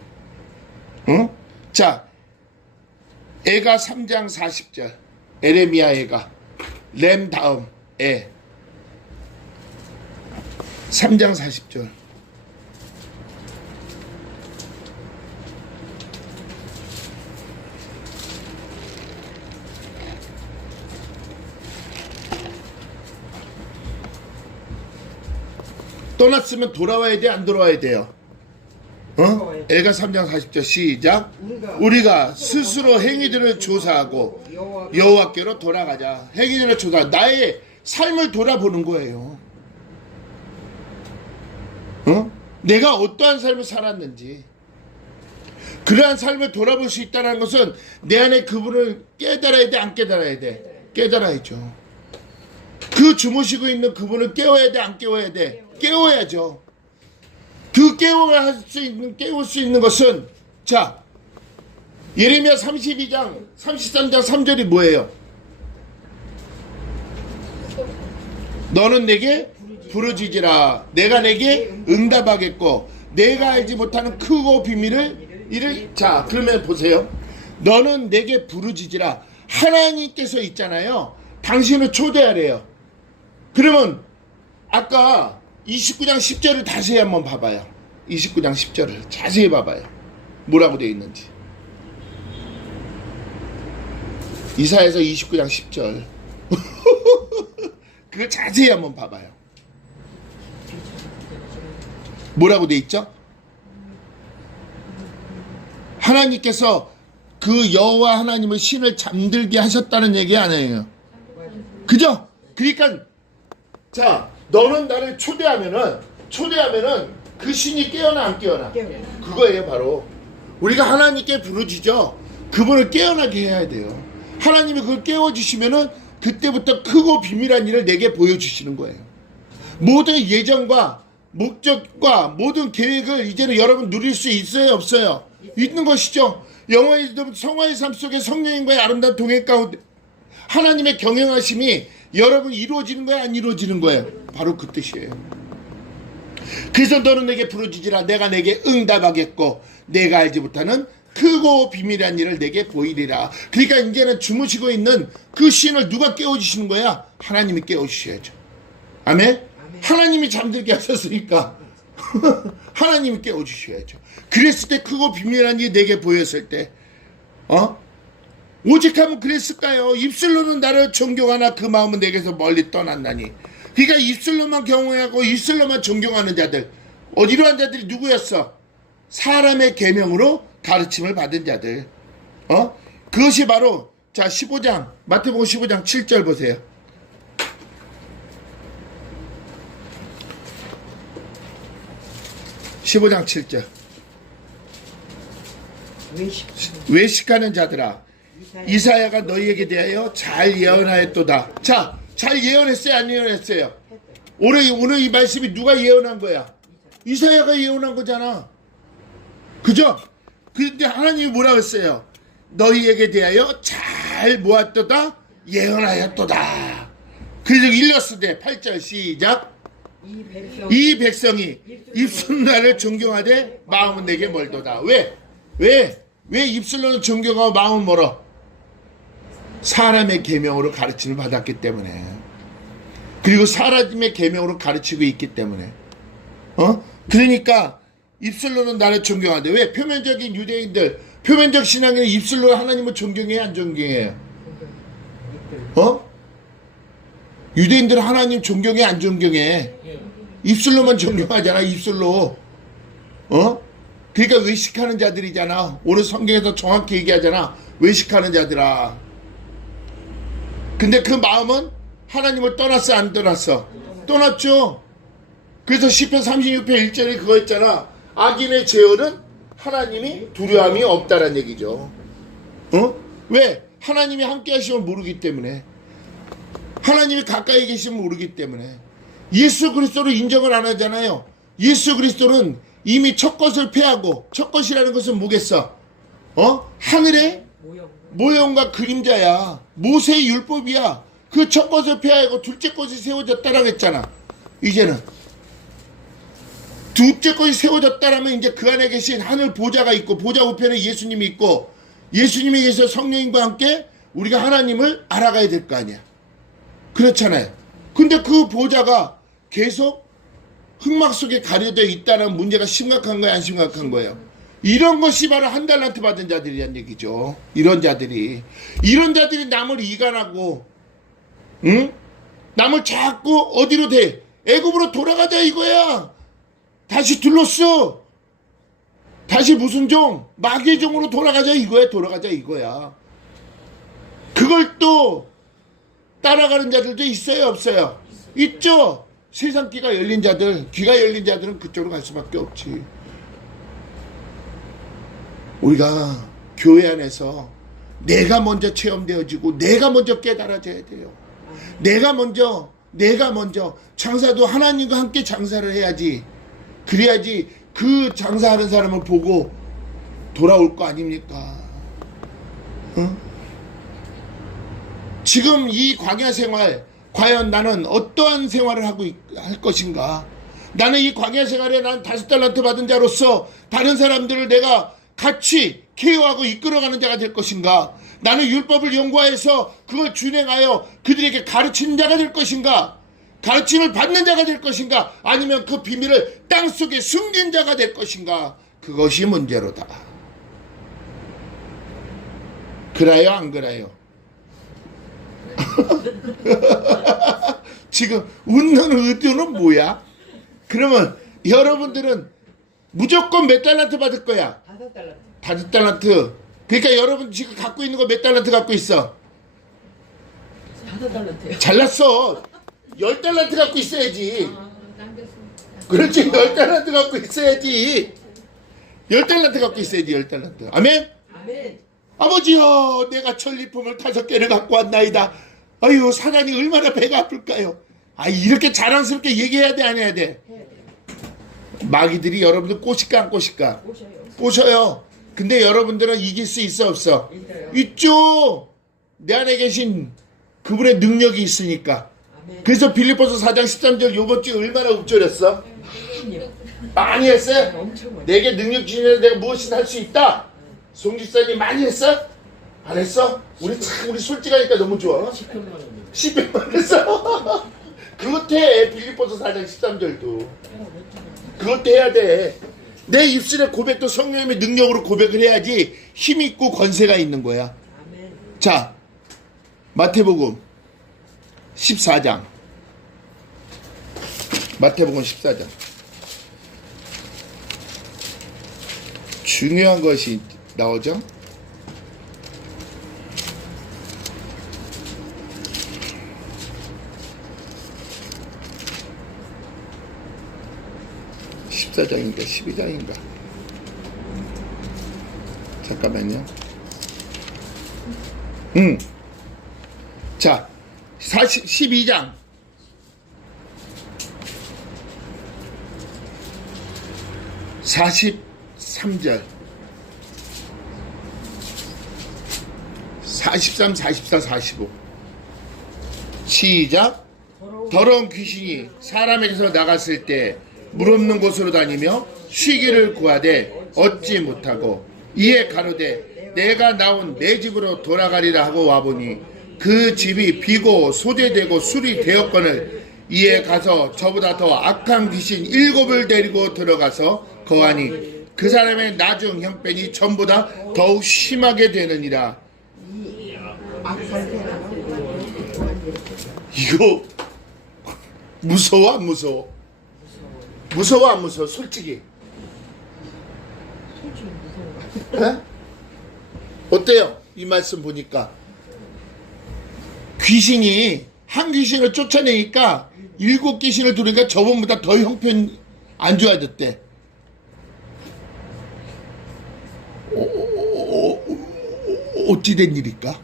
자, 애가 3장 40절. 에레미야 애가. 렘 다음 애. 3장 40절. 떠났으면 돌아와야 돼, 안 돌아와야 돼요? 애가 3장 40절 시작. 우리가 스스로 행위들을 조사하고 여호와께로 돌아가자. 행위들을 조사, 나의 삶을 돌아보는 거예요. 내가 어떠한 삶을 살았는지, 그러한 삶을 돌아볼 수 있다는 것은 내 안에 그분을 깨달아야 돼, 안 깨달아야 돼? 깨달아야죠. 그 주무시고 있는 그분을 깨워야 돼, 안 깨워야 돼? 깨워야죠. 그 깨울 수 있는 것은, 자, 예레미야 32장 33장 3절이 뭐예요? 너는 내게 부르짖으라. 내가 내게 응답하겠고 내가 알지 못하는 크고 비밀을 이를. 자, 그러면 보세요. 너는 내게 부르짖으라. 하나님께서 있잖아요. 당신을 초대하래요. 그러면 아까 29장 10절을 다시 한번 봐봐요. 29장 10절을 자세히 봐봐요. 뭐라고 되어 있는지. 이사야서 29장 10절. 그걸 자세히 한번 봐봐요. 뭐라고 돼 있죠? 하나님께서 그 여호와 하나님을 신을 잠들게 하셨다는 얘기 아니에요. 그죠? 그러니까 자, 너는 나를 초대하면은 그 신이 깨어나 안 깨어나? 그거예요. 바로 우리가 하나님께 부르짖죠. 그분을 깨어나게 해야 돼요. 하나님이 그걸 깨워주시면은 그때부터 크고 비밀한 일을 내게 보여주시는 거예요. 모든 예정과 목적과 모든 계획을 이제는 여러분 누릴 수 있어요, 없어요? 있는 것이죠. 영화의 성화의 삶 속에 성령님과의 아름다운 동행 가운데 하나님의 경영하심이 여러분 이루어지는 거예요, 안 이루어지는 거예요? 바로 그 뜻이에요. 그래서 너는 내게 부르짖으라. 내가 내게 응답하겠고 내가 알지 못하는 크고 비밀한 일을 내게 보이리라. 그러니까 이제는 주무시고 있는 그 신을 누가 깨워주시는 거야? 하나님이 깨워주셔야죠. 아멘? 하나님이 잠들게 하셨으니까 하나님이 깨워주셔야죠. 그랬을 때 크고 비밀한 일이 내게 보였을 때 오직하면 그랬을까요? 입술로는 나를 존경하나 그 마음은 내게서 멀리 떠났나니. 그러니까 입술로만 경외하고 입술로만 존경하는 자들, 이러한 자들이 누구였어? 사람의 계명으로 가르침을 받은 자들. 그것이 바로, 자, 15장 마태복음 15장 7절 보세요. (15장 7절) 외식하는 자들아, 이사야가 너희에게 대하여 잘 예언하였도다. 자, 잘 예언했어요, 안 예언했어요? 오늘 이 말씀이 누가 예언한 거야? 이사야가 예언한 거잖아. 그죠? 근데 하나님이 뭐라고 했어요? 너희에게 대하여 잘 모았도다, 예언하였도다. 그래서 읽었을 때 8절 시작. 이 백성이 입술로 나를 존경하되 마음은 내게 멀도다. 왜 입술로는 존경하고 마음은 멀어? 사람의 계명으로 가르침을 받았기 때문에. 그리고 사람의 계명으로 가르치고 있기 때문에. 그러니까 입술로는 나를 존경하는데, 왜? 표면적인 유대인들, 표면적 신앙인은 입술로 하나님을 존경해요, 안 존경해요? 유대인들은 하나님 존경해, 안 존경해? 입술로만 존경하잖아, 입술로. 그러니까 외식하는 자들이잖아. 오늘 성경에서 정확히 얘기하잖아. 외식하는 자들아. 근데 그 마음은 하나님을 떠났어, 안 떠났어? 떠났죠. 그래서 시편 36편 1절에 그거 있잖아. 악인의 제어는 하나님이 두려움이 없다란 얘기죠. 왜? 하나님이 함께 하시면 모르기 때문에. 하나님이 가까이 계시면 모르기 때문에. 예수 그리스도를 인정을 안 하잖아요. 예수 그리스도는 이미 첫 것을 패하고, 첫 것이라는 것은 뭐겠어? 하늘의 모형과 그림자야. 모세의 율법이야. 그 첫 것을 패하고 둘째 것이 세워졌다라고 했잖아. 이제는 둘째 것이 세워졌다라면 이제 그 안에 계신 하늘 보좌가 있고, 보좌 우편에 예수님이 있고, 예수님에 계셔 성령님과 함께 우리가 하나님을 알아가야 될 거 아니야. 그렇잖아요. 근데 그 보좌가 계속 흑막 속에 가려져 있다는 문제가 심각한 거야, 안 심각한 거예요? 이런 것이 바로 한 달란트 받은 자들이란 얘기죠. 이런 자들이 남을 이간하고, 남을 자꾸 어디로 대? 애굽으로 돌아가자 이거야. 다시 둘렀어. 다시 무슨 종? 마귀의 종으로 돌아가자 이거야. 그걸 또 따라가는 자들도 있어요, 없어요? 있죠. 세상 귀가 열린 자들은 그쪽으로 갈 수밖에 없지. 우리가 교회 안에서 내가 먼저 체험되어지고 내가 먼저 깨달아져야 돼요. 내가 먼저 장사도 하나님과 함께 장사를 해야지. 그래야지 그 장사하는 사람을 보고 돌아올 거 아닙니까? 응? 지금 이 광야 생활 과연 나는 어떠한 생활을 하고 할 것인가? 나는 이 광야 생활에 난 5달란트 받은 자로서 다른 사람들을 내가 같이 케어하고 이끌어가는 자가 될 것인가? 나는 율법을 연구하여서 그걸 준행하여 그들에게 가르치는 자가 될 것인가? 가르침을 받는 자가 될 것인가? 아니면 그 비밀을 땅속에 숨긴 자가 될 것인가? 그것이 문제로다. 그래요, 안 그래요? 지금 웃는 의도는 뭐야? 그러면 여러분들은 무조건 몇 달란트 받을 거야? 5달란트. 5달란트. 그러니까 여러분 지금 갖고 있는 거 몇 달란트 갖고 있어? 5달란트요. 잘났어. 10달란트 갖고 있어야지. 남겼습니다. 그렇지. 10달란트 갖고 있어야지. 10달란트 갖고 있어야지. 10달란트. 아멘? 아멘. 아버지여, 내가 전리품을 5개를 갖고 왔나이다. 아유, 사단이 얼마나 배가 아플까요? 아, 이렇게 자랑스럽게 얘기해야 돼, 안 해야 돼? 해야 돼요. 마귀들이 여러분들 꼬실까 안 꼬실까? 오셔요. 꼬셔요. 근데 여러분들은 이길 수 있어 없어? 있어요. 있죠. 내 안에 계신 그분의 능력이 있으니까. 아멘. 그래서 빌립보서 4장 13절 요번 주에 얼마나 읊조렸어? 신이요. 많이 했어요? 엄청 많이. 내게 능력 주시는 내가 무엇이든 할 수 있다. 송 집사님 많이 했어? 안 했어? 우리 솔직하니까 너무 좋아. 10편만 하면 10백만 했어. 그것도 해. 빌립보서 4장 13절도. 그것도 해야 돼. 내 입술의 고백도 성령님의 능력으로 고백을 해야지 힘 있고 권세가 있는 거야. 아멘. 자, 마태복음 14장. 마태복음 14장. 중요한 것이 나오죠? (14장인가) (12장인가) 잠깐만요. 자, 12장 43절 43, 44, 45 시작. 더러운 귀신이 사람에게서 나갔을 때 물 없는 곳으로 다니며 쉬기를 구하되 얻지 못하고 이에 가로되 내가 나온 내 집으로 돌아가리라 하고 와보니 그 집이 비고 소재되고 술이 되었거늘 이에 가서 저보다 더 악한 귀신 7을 데리고 들어가서 거하니 그 사람의 나중 형편이 전보다 더욱 심하게 되느니라. 이거 무서워 안 무서워? 무서워 안 무서워? 솔직히 솔직히 무서워. 에? 어때요? 이 말씀 보니까 귀신이 한 귀신을 쫓아내니까 7 귀신을 들으니까 저번보다 더 형편 안 좋아졌대. 어찌 된 일일까?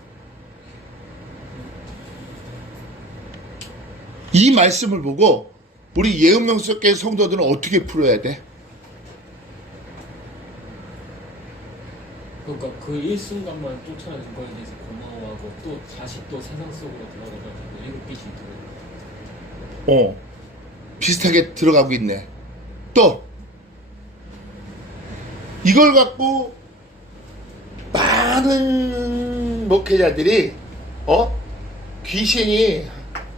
이 말씀을 보고 우리 예언명석계 성도들은 어떻게 풀어야 돼? 그러니까 그 일순간만 쫓아낸 거에 대해서 고마워하고 또 다시 또 세상 속으로 들어가가지고 7빛이 들어. 비슷하게 들어가고 있네. 또 이걸 갖고 많은 목회자들이 귀신이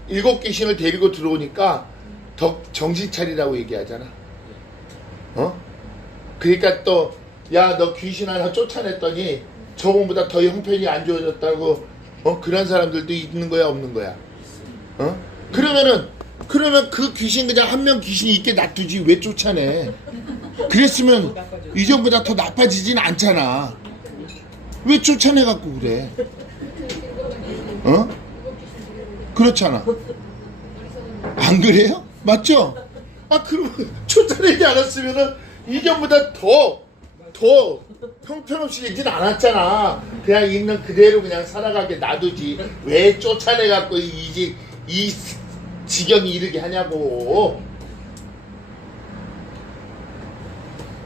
7 귀신을 데리고 들어오니까 더 정신 차리라고 얘기하잖아. 그러니까 또 야, 너 귀신 하나 쫓아냈더니 저번보다 더 형편이 안 좋아졌다고 그런 사람들도 있는 거야 없는 거야? 그러면 그 귀신 그냥 한 명 귀신이 있게 놔두지 왜 쫓아내? 그랬으면 이전보다 더 나빠지진 않잖아. 왜 쫓아내갖고 그래? 그렇잖아. 안 그래요? 맞죠? 그러면 쫓아내지 않았으면은 이전보다 더 더 형편없이 되진 않았잖아. 그냥 있는 그대로 그냥 살아가게 놔두지. 왜 쫓아내갖고 이 지경이 이르게 하냐고.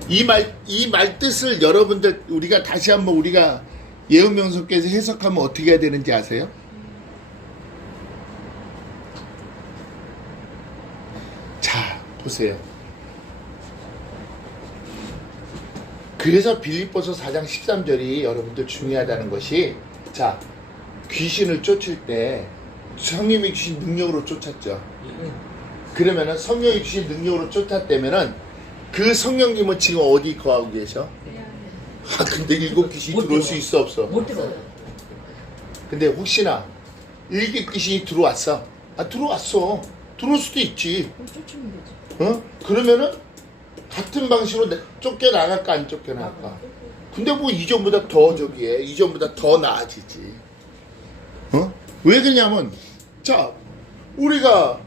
이 말 뜻을 여러분들 우리가 다시 한번 우리가 예언명석께서 해석하면 어떻게 해야 되는지 아세요? 자, 보세요. 그래서 빌립보서 4장 13절이 여러분들 중요하다는 것이, 자, 귀신을 쫓을 때 성령이 주신 능력으로 쫓았죠. 그러면은 성령이 주신 능력으로 쫓았다면은 그 성령님은 지금 어디 거하고 계셔? 아, 근데 일곱 귀신이 들어올 수 있어 없어? 못 들어요. 근데 혹시나 일곱 귀신이 들어왔어? 아, 들어왔어. 들어올 수도 있지. 그럼 쫓으면 되지. 어? 그러면은 같은 방식으로 쫓겨나갈까 안 쫓겨나갈까? 근데 뭐 이전보다 더 저기에 이전보다 더 나아지지. 어? 왜 그러냐면, 자, 우리가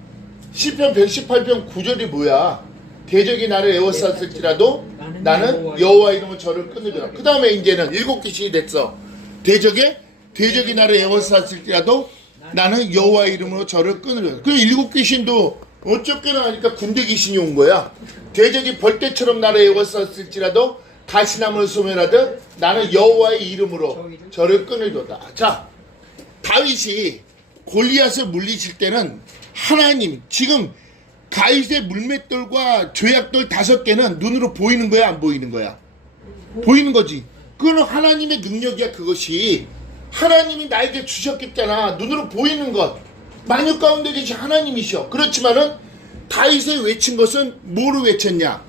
시편 118편 9절이 뭐야? 대적이 나를 에워쌌을지라도 나는 여호와 이름으로 저를 끊으리라. 그 다음에 이제는 일곱 귀신이 됐어. 대적이 나를 에워쌌을지라도 나는 여호와 이름으로 저를 끊으리라. 그 일곱 귀신도 쫓겨나가니까 군대 귀신이 온 거야. 대적이 벌떼처럼 나를 에워쌌을지라도 가시나무를 소멸하듯 나는 여호와의 이름으로 저를 끊으리로다. 자, 다윗이 골리앗을 물리칠 때는 하나님, 지금 가윗의 물맷돌과 조약돌 5개는 눈으로 보이는 거야, 안 보이는 거야? 보이는 거지. 그거는 하나님의 능력이야. 그것이 하나님이 나에게 주셨겠잖아. 눈으로 보이는 것, 만유 가운데 계신 하나님이셔. 그렇지만은 다윗이 외친 것은 뭐로 외쳤냐?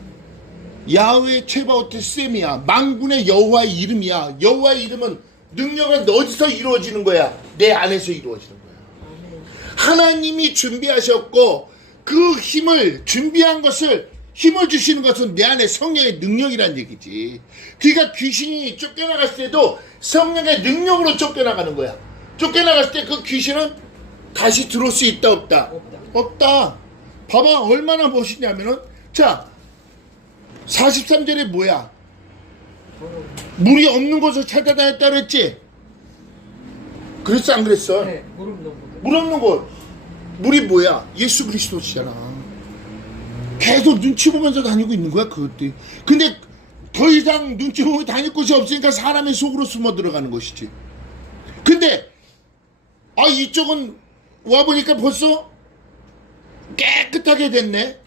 야훼 체바오트 셈이야. 만군의 여호와의 이름이야. 여호와의 이름은 능력은 어디서 이루어지는 거야? 내 안에서 이루어지는 거야. 하나님이 준비하셨고 그 힘을 준비한 것을, 힘을 주시는 것은 내 안에 성령의 능력이란 얘기지. 그러니까 귀신이 쫓겨나갔을 때도 성령의 능력으로 쫓겨나가는 거야. 쫓겨나갔을 때 그 귀신은 다시 들어올 수 있다 없다? 없다. 봐봐, 얼마나 멋있냐면은, 자, 43절에 뭐야? 물이 없는 곳을 찾아다녔다 그랬지? 그랬어 안 그랬어? 네, 무릎 넣고. 물 없는 곳. 물이 뭐야? 예수 그리스도시잖아. 계속 눈치 보면서 다니고 있는 거야, 그것들이. 근데 더 이상 눈치 보고 다닐 곳이 없으니까 사람의 속으로 숨어 들어가는 것이지. 근데 아, 이쪽은 와보니까 벌써 깨끗하게 됐네.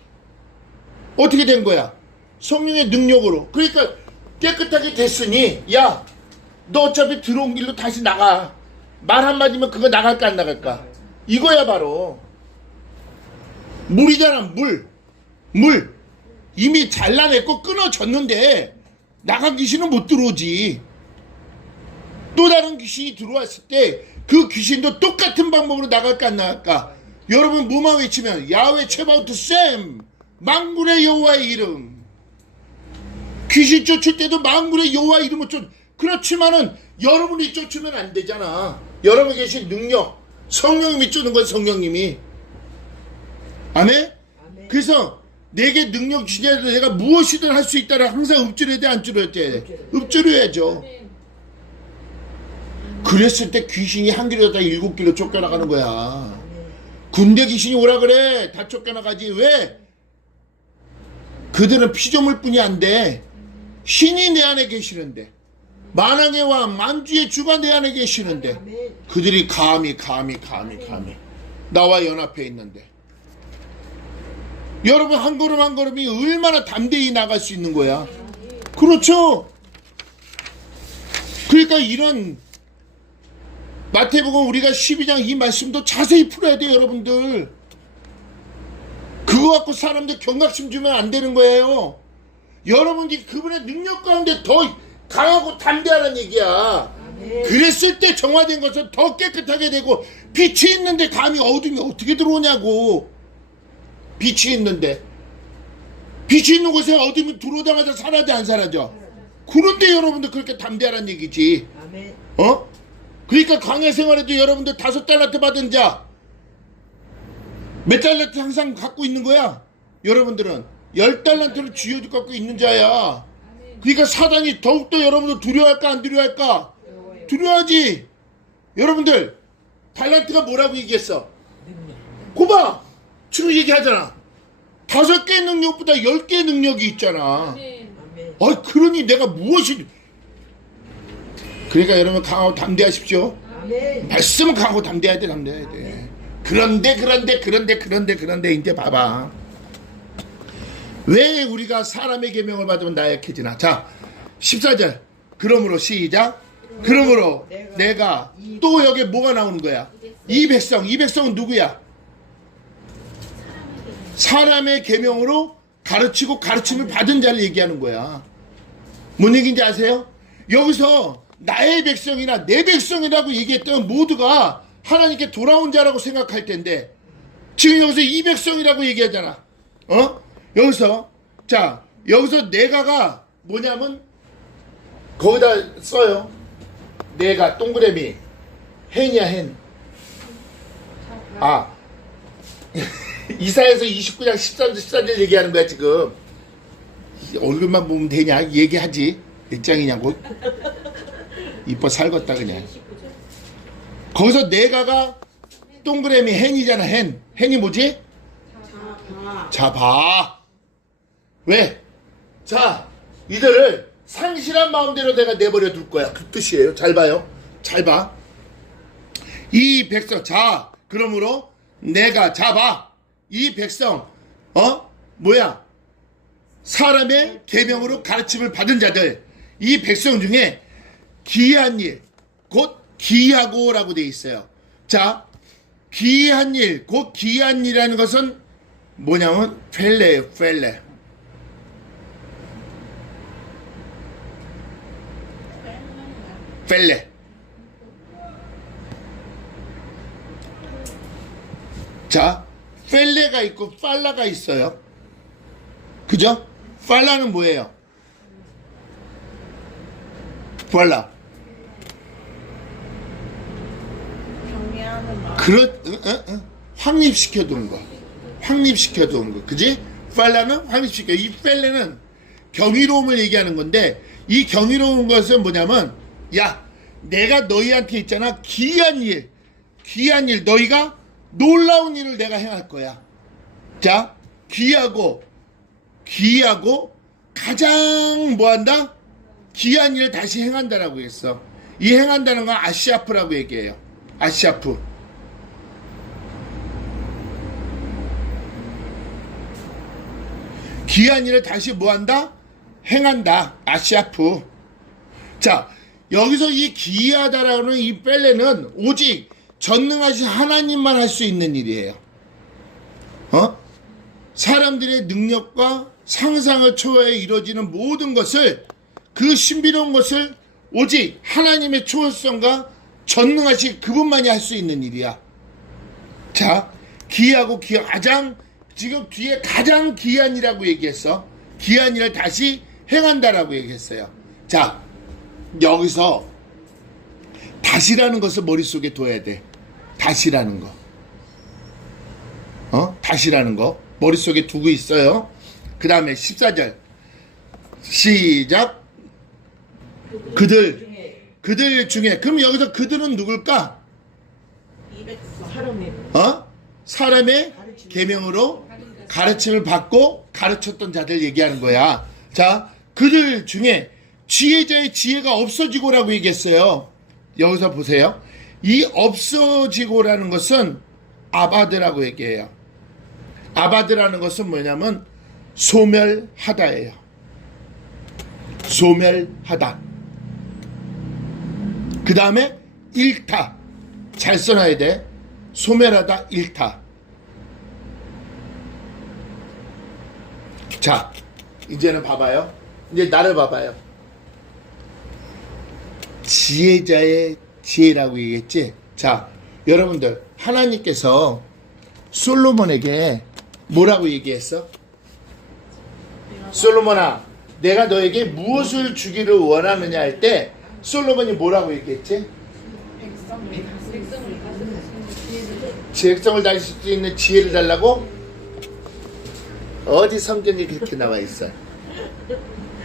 어떻게 된 거야? 성령의 능력으로. 그러니까 깨끗하게 됐으니, 야, 너 어차피 들어온 길로 다시 나가. 말 한마디면 그거 나갈까 안 나갈까? 이거야 바로 물이잖아. 물 이미 잘라냈고 끊어졌는데 나간 귀신은 못 들어오지. 또 다른 귀신이 들어왔을 때 그 귀신도 똑같은 방법으로 나갈까 안 나갈까? 여러분 뭐만 외치면 야훼 체바오트 셈, 만군의 여호와의 이름. 귀신 쫓을 때도 만군의 여호와의 이름을 그렇지만은 여러분이 쫓으면 안 되잖아. 여러분이 계신 능력, 성령님이 쫓는 건 성령님이. 아멘? 그래서 내게 능력 주시냐, 내가 무엇이든 할 수 있다라 항상 읊조려야 돼, 안 읊조려야 돼? 읊조려야죠. 그랬을 때 귀신이 한 길로 다 7길로 쫓겨나가는 거야. 군대 귀신이 오라 그래, 다 쫓겨나가지. 왜? 그들은 피조물뿐이 안 돼. 신이 내 안에 계시는데, 만왕의 왕 만주의 주가 내 안에 계시는데 그들이 감히 나와 연합해 있는데, 여러분 한 걸음 한 걸음이 얼마나 담대히 나갈 수 있는 거야. 그렇죠. 그러니까 이런 마태복음 우리가 12장 이 말씀도 자세히 풀어야 돼요, 여러분들. 그거 갖고 사람들 경각심 주면 안 되는 거예요. 여러분이 그분의 능력 가운데 더 강하고 담대하라는 얘기야. 그랬을 때 정화된 것은 더 깨끗하게 되고, 빛이 있는데 감히 어둠이 어떻게 들어오냐고. 빛이 있는데, 빛이 있는 곳에 어둠이 들어오자마자 사라져 안 사라져? 그런데 여러분들 그렇게 담대하라는 얘기지. 어? 그러니까 광야 생활에도 여러분들 5달란트 받은 자 몇 달란트 항상 갖고 있는 거야? 여러분들은 10달란트를 쥐어주 갖고 있는 자야. 그러니까 사단이 더욱더 여러분들 두려워할까 안 두려워할까? 두려워하지. 여러분들 달란트가 뭐라고 얘기했어? 고봐 지금 얘기하잖아. 5개의 능력보다 10개의 능력이 있잖아. 아멘. 아 그러니 내가 무엇이 그러니까 여러분 강하고 담대하십시오. 아멘. 말씀은 강하고 담대해야 돼 담대해야 돼. 그런데 이제 봐봐. 왜 우리가 사람의 계명을 받으면 나약해지나? 자 14절 그러므로 시작. 그러므로 내가 또 여기 뭐가 나오는 거야? 이 백성은 누구야? 사람의 계명으로 가르치고 가르침을 받은 자를 얘기하는 거야. 뭔 얘기인지 아세요? 여기서 나의 백성이나 내 백성이라고 얘기했던 모두가 하나님께 돌아온 자라고 생각할 텐데 지금 여기서 이 백성이라고 얘기하잖아. 여기서 여기서 내가가 뭐냐면 거기다 써요. 내가 동그라미 hen이야 hen. 이사야서 29장 14절 얘기하는 거야 지금. 얼굴만 보면 되냐? 얘기하지. 몇 장이냐고. 이뻐 살겄다 그냥. 거기서 내가가 동그라미 hen이잖아. hen이 뭐지? 잡아. 왜? 자 이들을 상실한 마음대로 내가 내버려 둘 거야. 그 뜻이에요. 잘 봐요. 잘 봐. 이 백성 그러므로 내가 잡아 이 백성 뭐야? 사람의 계명으로 가르침을 받은 자들 이 백성 중에 기이한 일 곧 기이하고라고 되어 있어요. 자 기이한 일 곧 기이한 일이라는 것은 뭐냐면 펠레예요. 펠레. 자, 펠레가 있고 팔라가 있어요. 그죠? 팔라는 뭐예요? 팔라. 확립시켜 두는 거. 그지? 팔라는 확립시켜. 이 펠레는 경이로움을 얘기하는 건데 이 경이로운 것은 뭐냐면 야, 내가 너희한테 있잖아. 기이한 일, 너희가 놀라운 일을 내가 행할 거야. 자, 기이하고 가장 뭐한다? 기이한 일을 다시 행한다라고 했어. 이 행한다는 건 아시아프라고 얘기해요. 아시아프. 기이한 일을 다시 뭐한다? 행한다. 아시아프. 자, 여기서 이 기이하다라는 이 펠레는 오직 전능하신 하나님만 할 수 있는 일이에요. 사람들의 능력과 상상을 초월해 이루어지는 모든 것을 그 신비로운 것을 오직 하나님의 초월성과 전능하신 그분만이 할 수 있는 일이야. 자, 기이하고 가장 지금 뒤에 가장 기이한 이라고 얘기했어. 기이한 일을 다시 행한다라고 얘기했어요. 자, 여기서 다시라는 것을 머릿속에 둬야 돼. 다시라는 거. 다시라는 거 머릿속에 두고 있어요. 그 다음에 14절 시작. 그들 중에 그럼 여기서 그들은 누굴까? 사람의 계명으로 가르침을 받고 가르쳤던 자들 얘기하는 거야. 자, 그들 중에 지혜자의 지혜가 없어지고라고 얘기했어요. 여기서 보세요. 이 없어지고라는 것은 아바드라고 얘기해요. 아바드라는 것은 뭐냐면 소멸하다예요. 소멸하다. 그 다음에 일타. 잘 써놔야 돼. 소멸하다, 일타. 자, 이제는 봐봐요. 이제 나를 봐봐요. 지혜자의 지혜라고 얘기했지. 자, 여러분들 하나님께서 솔로몬에게 뭐라고 얘기했어? 솔로몬아, 내가 너에게 무엇을 주기를 원하느냐 할 때 솔로몬이 뭐라고 얘기했지? 백성을 다스릴 수 있는 지혜를 달라고? 어디 성경에 그렇게 나와 있어?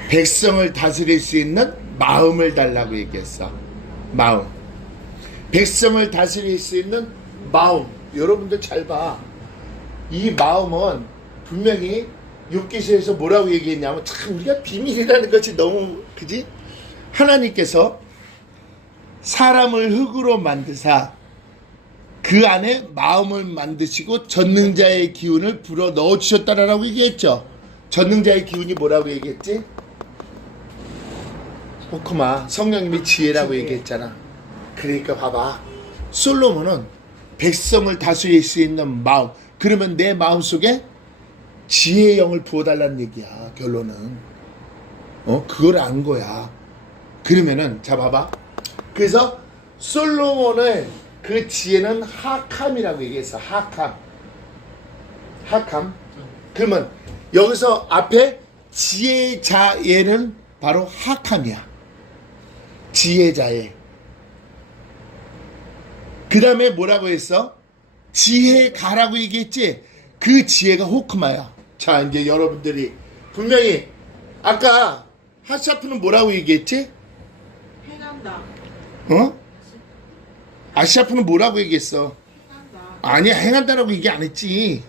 백성을 다스릴 수 있는 마음을 달라고 얘기했어. 마음. 백성을 다스릴 수 있는 마음. 여러분들 잘 봐. 이 마음은 분명히 욥기서에서 뭐라고 얘기했냐면 참 우리가 비밀이라는 것이 너무 그지? 하나님께서 사람을 흙으로 만드사 그 안에 마음을 만드시고 전능자의 기운을 불어 넣어 주셨다라고 얘기했죠. 전능자의 기운이 뭐라고 얘기했지? 호크마 성령님이 지혜라고 얘기했잖아. 그러니까 봐봐. 솔로몬은 백성을 다스릴 수 있는 마음. 그러면 내 마음속에 지혜의 영을 부어달라는 얘기야. 결론은 그걸 안 거야. 그러면은 자 봐봐. 그래서 솔로몬의 그 지혜는 하캄이라고 얘기했어. 하캄. 그러면 여기서 앞에 지혜자예는 바로 하캄이야. 지혜자예. 그 다음에 뭐라고 했어? 지혜가라고 얘기했지? 그 지혜가 호크마야. 자, 이제 여러분들이 분명히 아까 하샤프는 뭐라고 얘기했지? 해간다. 아샤프는 뭐라고 얘기했어? 해간다. 아니야, 행한다라고 얘기 안 했지.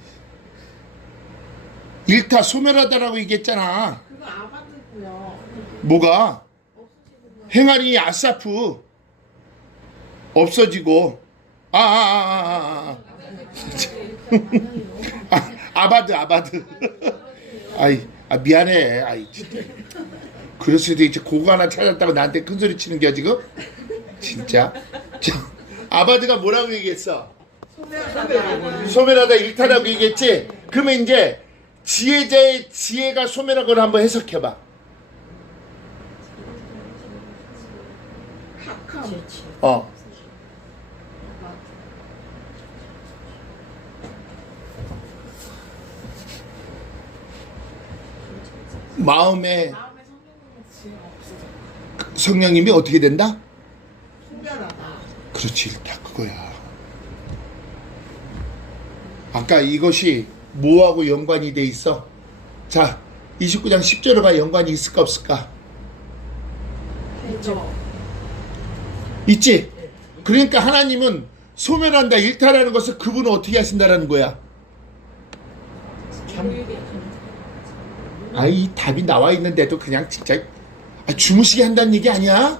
일타 소멸하다라고 얘기했잖아. 그거 아바드고요. 뭐가? 없어지는 거. 행하리 아사프 없어지고 아바드 미안해. 진짜 그랬을 때 이제 고거 하나 찾았다고 나한테 큰 소리 치는 겨 지금 진짜. 아바드가 뭐라고 얘기했어? 소멸하다 일타라고 얘기했지. 그러면 이제 지혜자의 지혜가 소멸하고를 한번 해석해봐. 하캄. 마음에 마음에 성령님의 지혜가 없어져. 성령님이 어떻게 된다? 소멸하다. 그렇지, 다 그거야. 아까 이것이 뭐하고 연관이 돼 있어? 자, 29장 10절과 연관이 있을까 없을까? 있죠. 있지? 그러니까 하나님은 소멸한다, 일탈하는 것을 그분은 어떻게 하신다라는 거야? 이 답이 나와 있는데도 그냥 진짜 주무시게 한다는 얘기 아니야?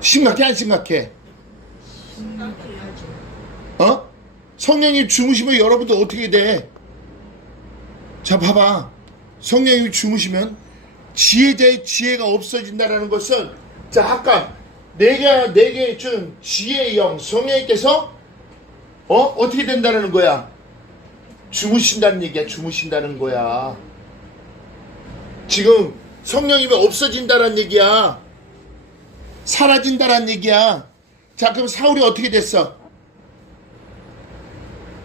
심각해 안 심각해? 성령님 주무시면 여러분들 어떻게 돼? 자 봐봐. 성령님이 주무시면 지혜자의 지혜가 없어진다라는 것은 자 아까 내게 준 지혜의 영 성령님께서 어떻게 된다는 거야? 주무신다는 얘기야. 주무신다는 거야. 지금 성령님이 없어진다는 얘기야. 사라진다는 얘기야. 자 그럼 사울이 어떻게 됐어?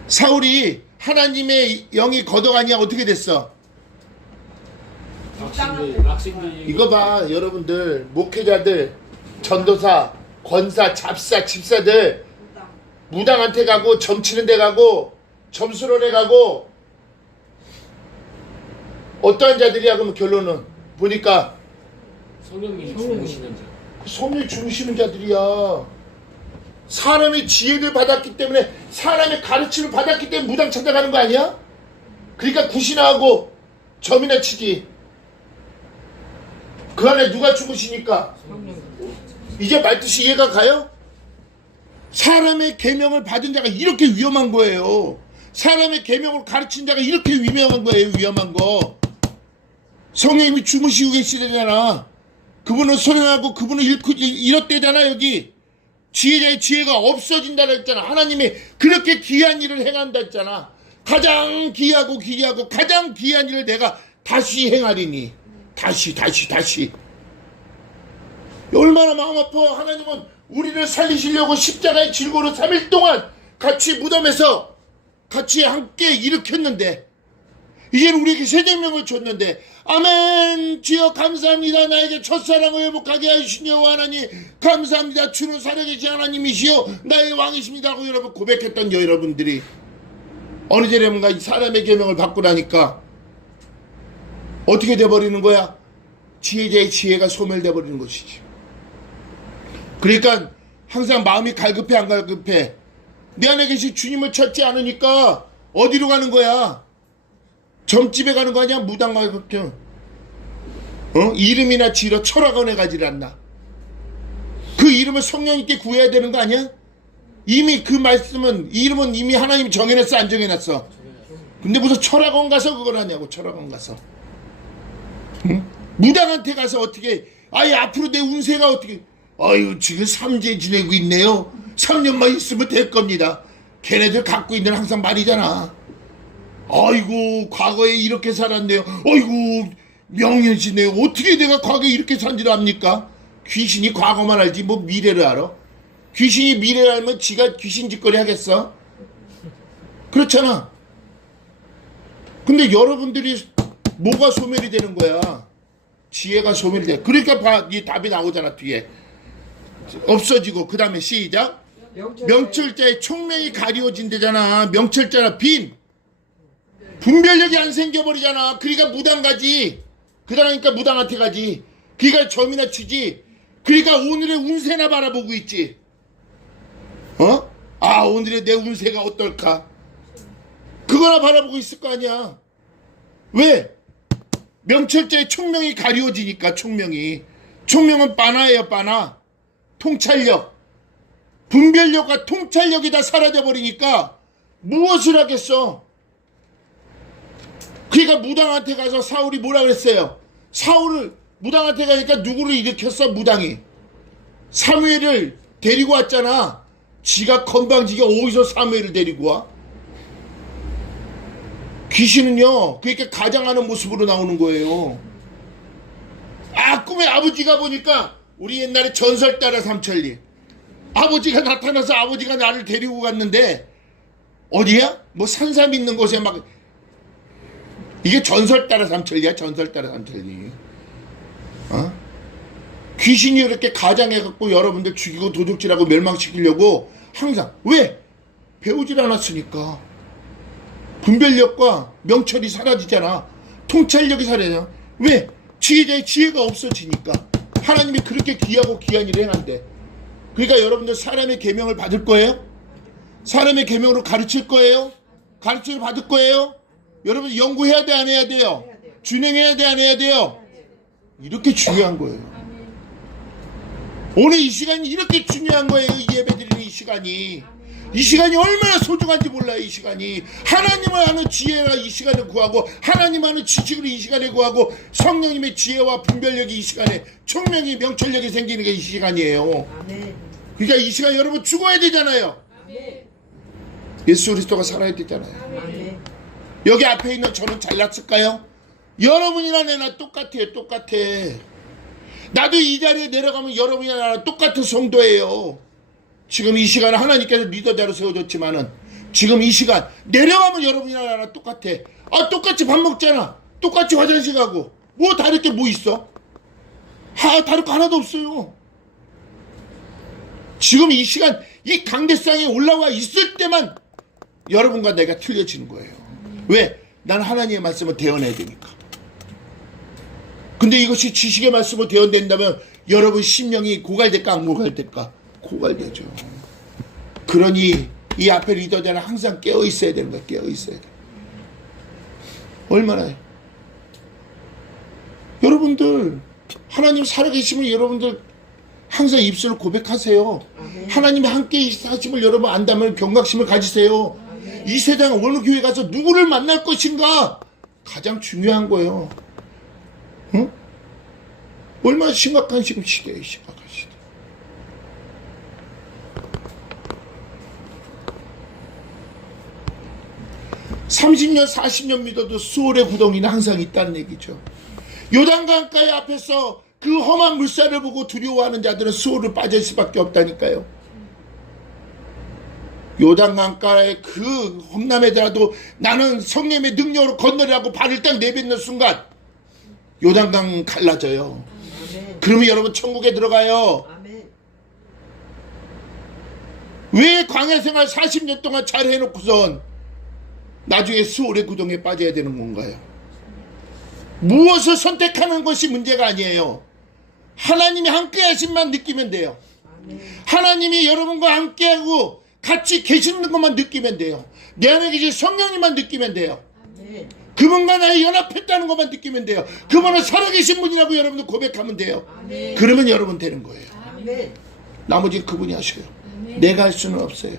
사울이 하나님의 영이 걷어가냐 어떻게 됐어? 악신들 이거 봐 여러분들 목회자들 전도사 권사 잡사 집사들 무당한테 가고 점치는 데 가고 점수론에 가고 어떠한 자들이야. 그러면 결론은 보니까 성령님이 주무시는 자. 성령이 주무시는 자들이야. 사람의 지혜를 받았기 때문에 사람의 가르침을 받았기 때문에 무당 찾아가는 거 아니야? 그러니까 굿이나 하고 점이나 치지. 그 안에 누가 주무시니까 이제 말뜻이 이해가 가요? 사람의 계명을 받은 자가 이렇게 위험한 거예요. 사람의 계명을 가르친 자가 이렇게 위험한 거예요. 위험한 거. 성령님이 주무시고 계시잖아. 그분은 소련하고 그분은 이렇대잖아. 여기 지혜자의 지혜가 없어진다고 했잖아. 하나님이 그렇게 귀한 일을 행한다 했잖아. 가장 귀하고 기이하고 가장 귀한 일을 내가 다시 행하리니. 다시 얼마나 마음 아파. 하나님은 우리를 살리시려고 십자가의 질고로 3일 동안 같이 무덤에서 같이 함께 일으켰는데 이제는 우리에게 새 생명을 줬는데 아멘. 주여 감사합니다. 나에게 첫사랑을 회복하게 하시니 여호와 하나님 감사합니다. 주는 살아계신 하나님이시여 나의 왕이십니다 하고 여러분 고백했던 여러분들이 어느 때문가 사람의 계명을 받고 나니까 어떻게 돼버리는 거야? 지혜자의 지혜가 소멸돼 버리는 것이지. 그러니까 항상 마음이 갈급해 안 갈급해? 내 안에 계신 주님을 찾지 않으니까 어디로 가는 거야? 점집에 가는 거 아니야? 무당 가급경. 이름이나 지어 철학원에 가질 않나? 그 이름을 성령님께 구해야 되는 거 아니야? 이미 그 말씀은 이름은 이미 하나님이 정해놨어 안 정해놨어? 근데 무슨 철학원 가서 그걸 하냐고. 철학원 가서 무당한테 가서 어떻게 아예 앞으로 내 운세가 어떻게 아유 지금 삼재 지내고 있네요. 3년만 있으면 될 겁니다. 걔네들 갖고 있는 항상 말이잖아. 아이고 과거에 이렇게 살았네요. 아이고 명예시네요. 어떻게 내가 과거에 이렇게 산 줄 압니까? 귀신이 과거만 알지 뭐 미래를 알아? 귀신이 미래를 알면 지가 귀신 짓거리 하겠어? 그렇잖아. 근데 여러분들이 뭐가 소멸이 되는 거야? 지혜가 소멸이 돼. 그러니까 이 답이 나오잖아 뒤에. 없어지고 그 다음에 시작. 명철자의 총명이 가리워진대잖아. 명철자나 빈. 분별력이 안 생겨버리잖아. 그러니까 무당 가지. 그러니까 무당한테 가지. 그러니까 점이나 치지. 그러니까 오늘의 운세나 바라보고 있지. 오늘의 내 운세가 어떨까? 그거나 바라보고 있을 거 아니야. 왜? 명철자의 총명이 가리워지니까. 총명은 빠나예요. 빠나. 통찰력. 분별력과 통찰력이 다 사라져버리니까 무엇을 하겠어? 그러니까 무당한테 가서 사울이 뭐라 그랬어요? 사울을 무당한테 가니까 누구를 일으켰어? 무당이 사무엘을 데리고 왔잖아. 지가 건방지게 어디서 사무엘을 데리고 와? 귀신은요 그러니까 가장하는 모습으로 나오는 거예요. 꿈에 아버지가 보니까 우리 옛날에 전설 따라 삼천리 아버지가 나타나서 아버지가 나를 데리고 갔는데 어디야? 뭐 산삼 있는 곳에 막 이게 전설 따라 삼천리야. 전설 따라 삼천리. 귀신이 이렇게 가장해갖고 여러분들 죽이고 도둑질하고 멸망시키려고 항상 왜? 배우질 않았으니까. 분별력과 명철이 사라지잖아. 통찰력이 사라져. 왜? 지혜자의 지혜가 없어지니까. 하나님이 그렇게 귀하고 귀한 일을 행한대. 그러니까 여러분들 사람의 계명을 받을 거예요? 사람의 계명으로 가르칠 거예요? 가르침을 받을 거예요? 여러분 연구해야 돼 안 해야 돼요? 준행해야 돼 안 해야 돼요? 이렇게 중요한 거예요. 오늘 이 시간이 이렇게 중요한 거예요. 이 예배드리는 이 시간이. 이 시간이 얼마나 소중한지 몰라요. 이 시간이. 하나님을 아는 지혜라 이 시간에 구하고 하나님 아는 지식을 이 시간에 구하고 성령님의 지혜와 분별력이 이 시간에 총명이 명철력이 생기는 게 이 시간이에요. 그러니까 이 시간 여러분 죽어야 되잖아요. 예수 그리스도가 살아야 되잖아요. 여기 앞에 있는 저는 잘났을까요? 여러분이나 내나 똑같아요. 똑같아. 나도 이 자리에 내려가면 여러분이나 나랑 똑같은 성도예요. 지금 이 시간에 하나님께서 리더자로 세워줬지만은 지금 이 시간 내려가면 여러분이나 나랑 똑같아. 똑같이 밥 먹잖아. 똑같이 화장실 가고. 뭐 다를 게 뭐 있어? 다를 거 하나도 없어요. 지금 이 시간 이 강대상에 올라와 있을 때만 여러분과 내가 틀려지는 거예요. 왜? 난 하나님의 말씀을 대언해야 되니까. 근데 이것이 지식의 말씀으로 대언된다면 여러분 심령이 고갈될까 안 고갈될까? 고갈되죠. 그러니 이 앞에 리더자는 항상 깨어있어야 되는 거야. 깨어있어야 돼. 얼마나 해? 여러분들 하나님 살아계시면 여러분들 항상 입술로 고백하세요. 하나님이 함께 하심을 여러분 안다면 경각심을 가지세요. 이 세상 어느 교회 가서 누구를 만날 것인가 가장 중요한 거예요. 응? 얼마나 심각한 지금 시대예요. 심각한 시대. (30년) (40년) 믿어도 수월의 구덩이는 항상 있다는 얘기죠. 요단강가의 앞에서 그 험한 물살을 보고 두려워하는 자들은 수월을 빠질 수밖에 없다니까요. 요단강가의 그 험남에더라도 나는 성령의 능력으로 건너려고 발을 딱 내뱉는 순간 요단강 갈라져요. 그러면 여러분 천국에 들어가요. 왜 광야 생활 40년 동안 잘 해놓고선 나중에 수월의 구덩이에 빠져야 되는 건가요? 무엇을 선택하는 것이 문제가 아니에요. 하나님이 함께 하심만 느끼면 돼요. 하나님이 여러분과 함께하고 같이 계시는 것만 느끼면 돼요. 내 안에 계신 성령님만 느끼면 돼요. 그분과 나의 연합했다는 것만 느끼면 돼요. 그분은 살아계신 분이라고 여러분들 고백하면 돼요. 그러면 여러분 되는 거예요. 나머지는 그분이 하셔요. 내가 할 수는 없어요.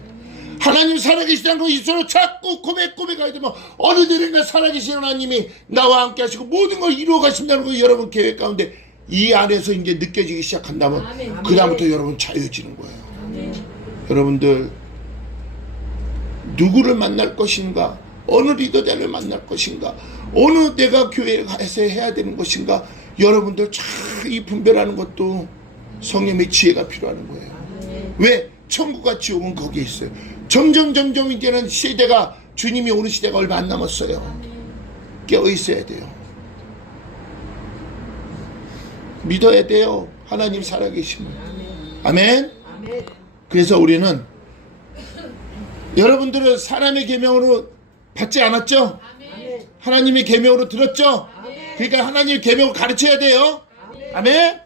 하나님 살아계시다는 거 입술로 자꾸 고백해야 되면 어느 때인가 살아계신 하나님이 나와 함께 하시고 모든 걸 이루어 가신다는 거 여러분 계획 가운데 이 안에서 이제 느껴지기 시작한다면 그 다음부터 여러분 자유해지는 거예요. 여러분들 누구를 만날 것인가, 어느 리더자를 만날 것인가, 어느 내가 교회에서 해야 되는 것인가, 여러분들 잘 이 분별하는 것도 성령의 지혜가 필요한 거예요. 왜? 천국과 지옥은 거기에 있어요. 점점 이제는 시대가, 주님이 오는 시대가 얼마 안 남았어요. 깨어 있어야 돼요. 믿어야 돼요. 하나님 살아계심을. 아멘. 그래서 우리는 여러분들은 사람의 계명으로 받지 않았죠? 하나님의 계명으로 들었죠? 그러니까 하나님의 계명을 가르쳐야 돼요. 아멘.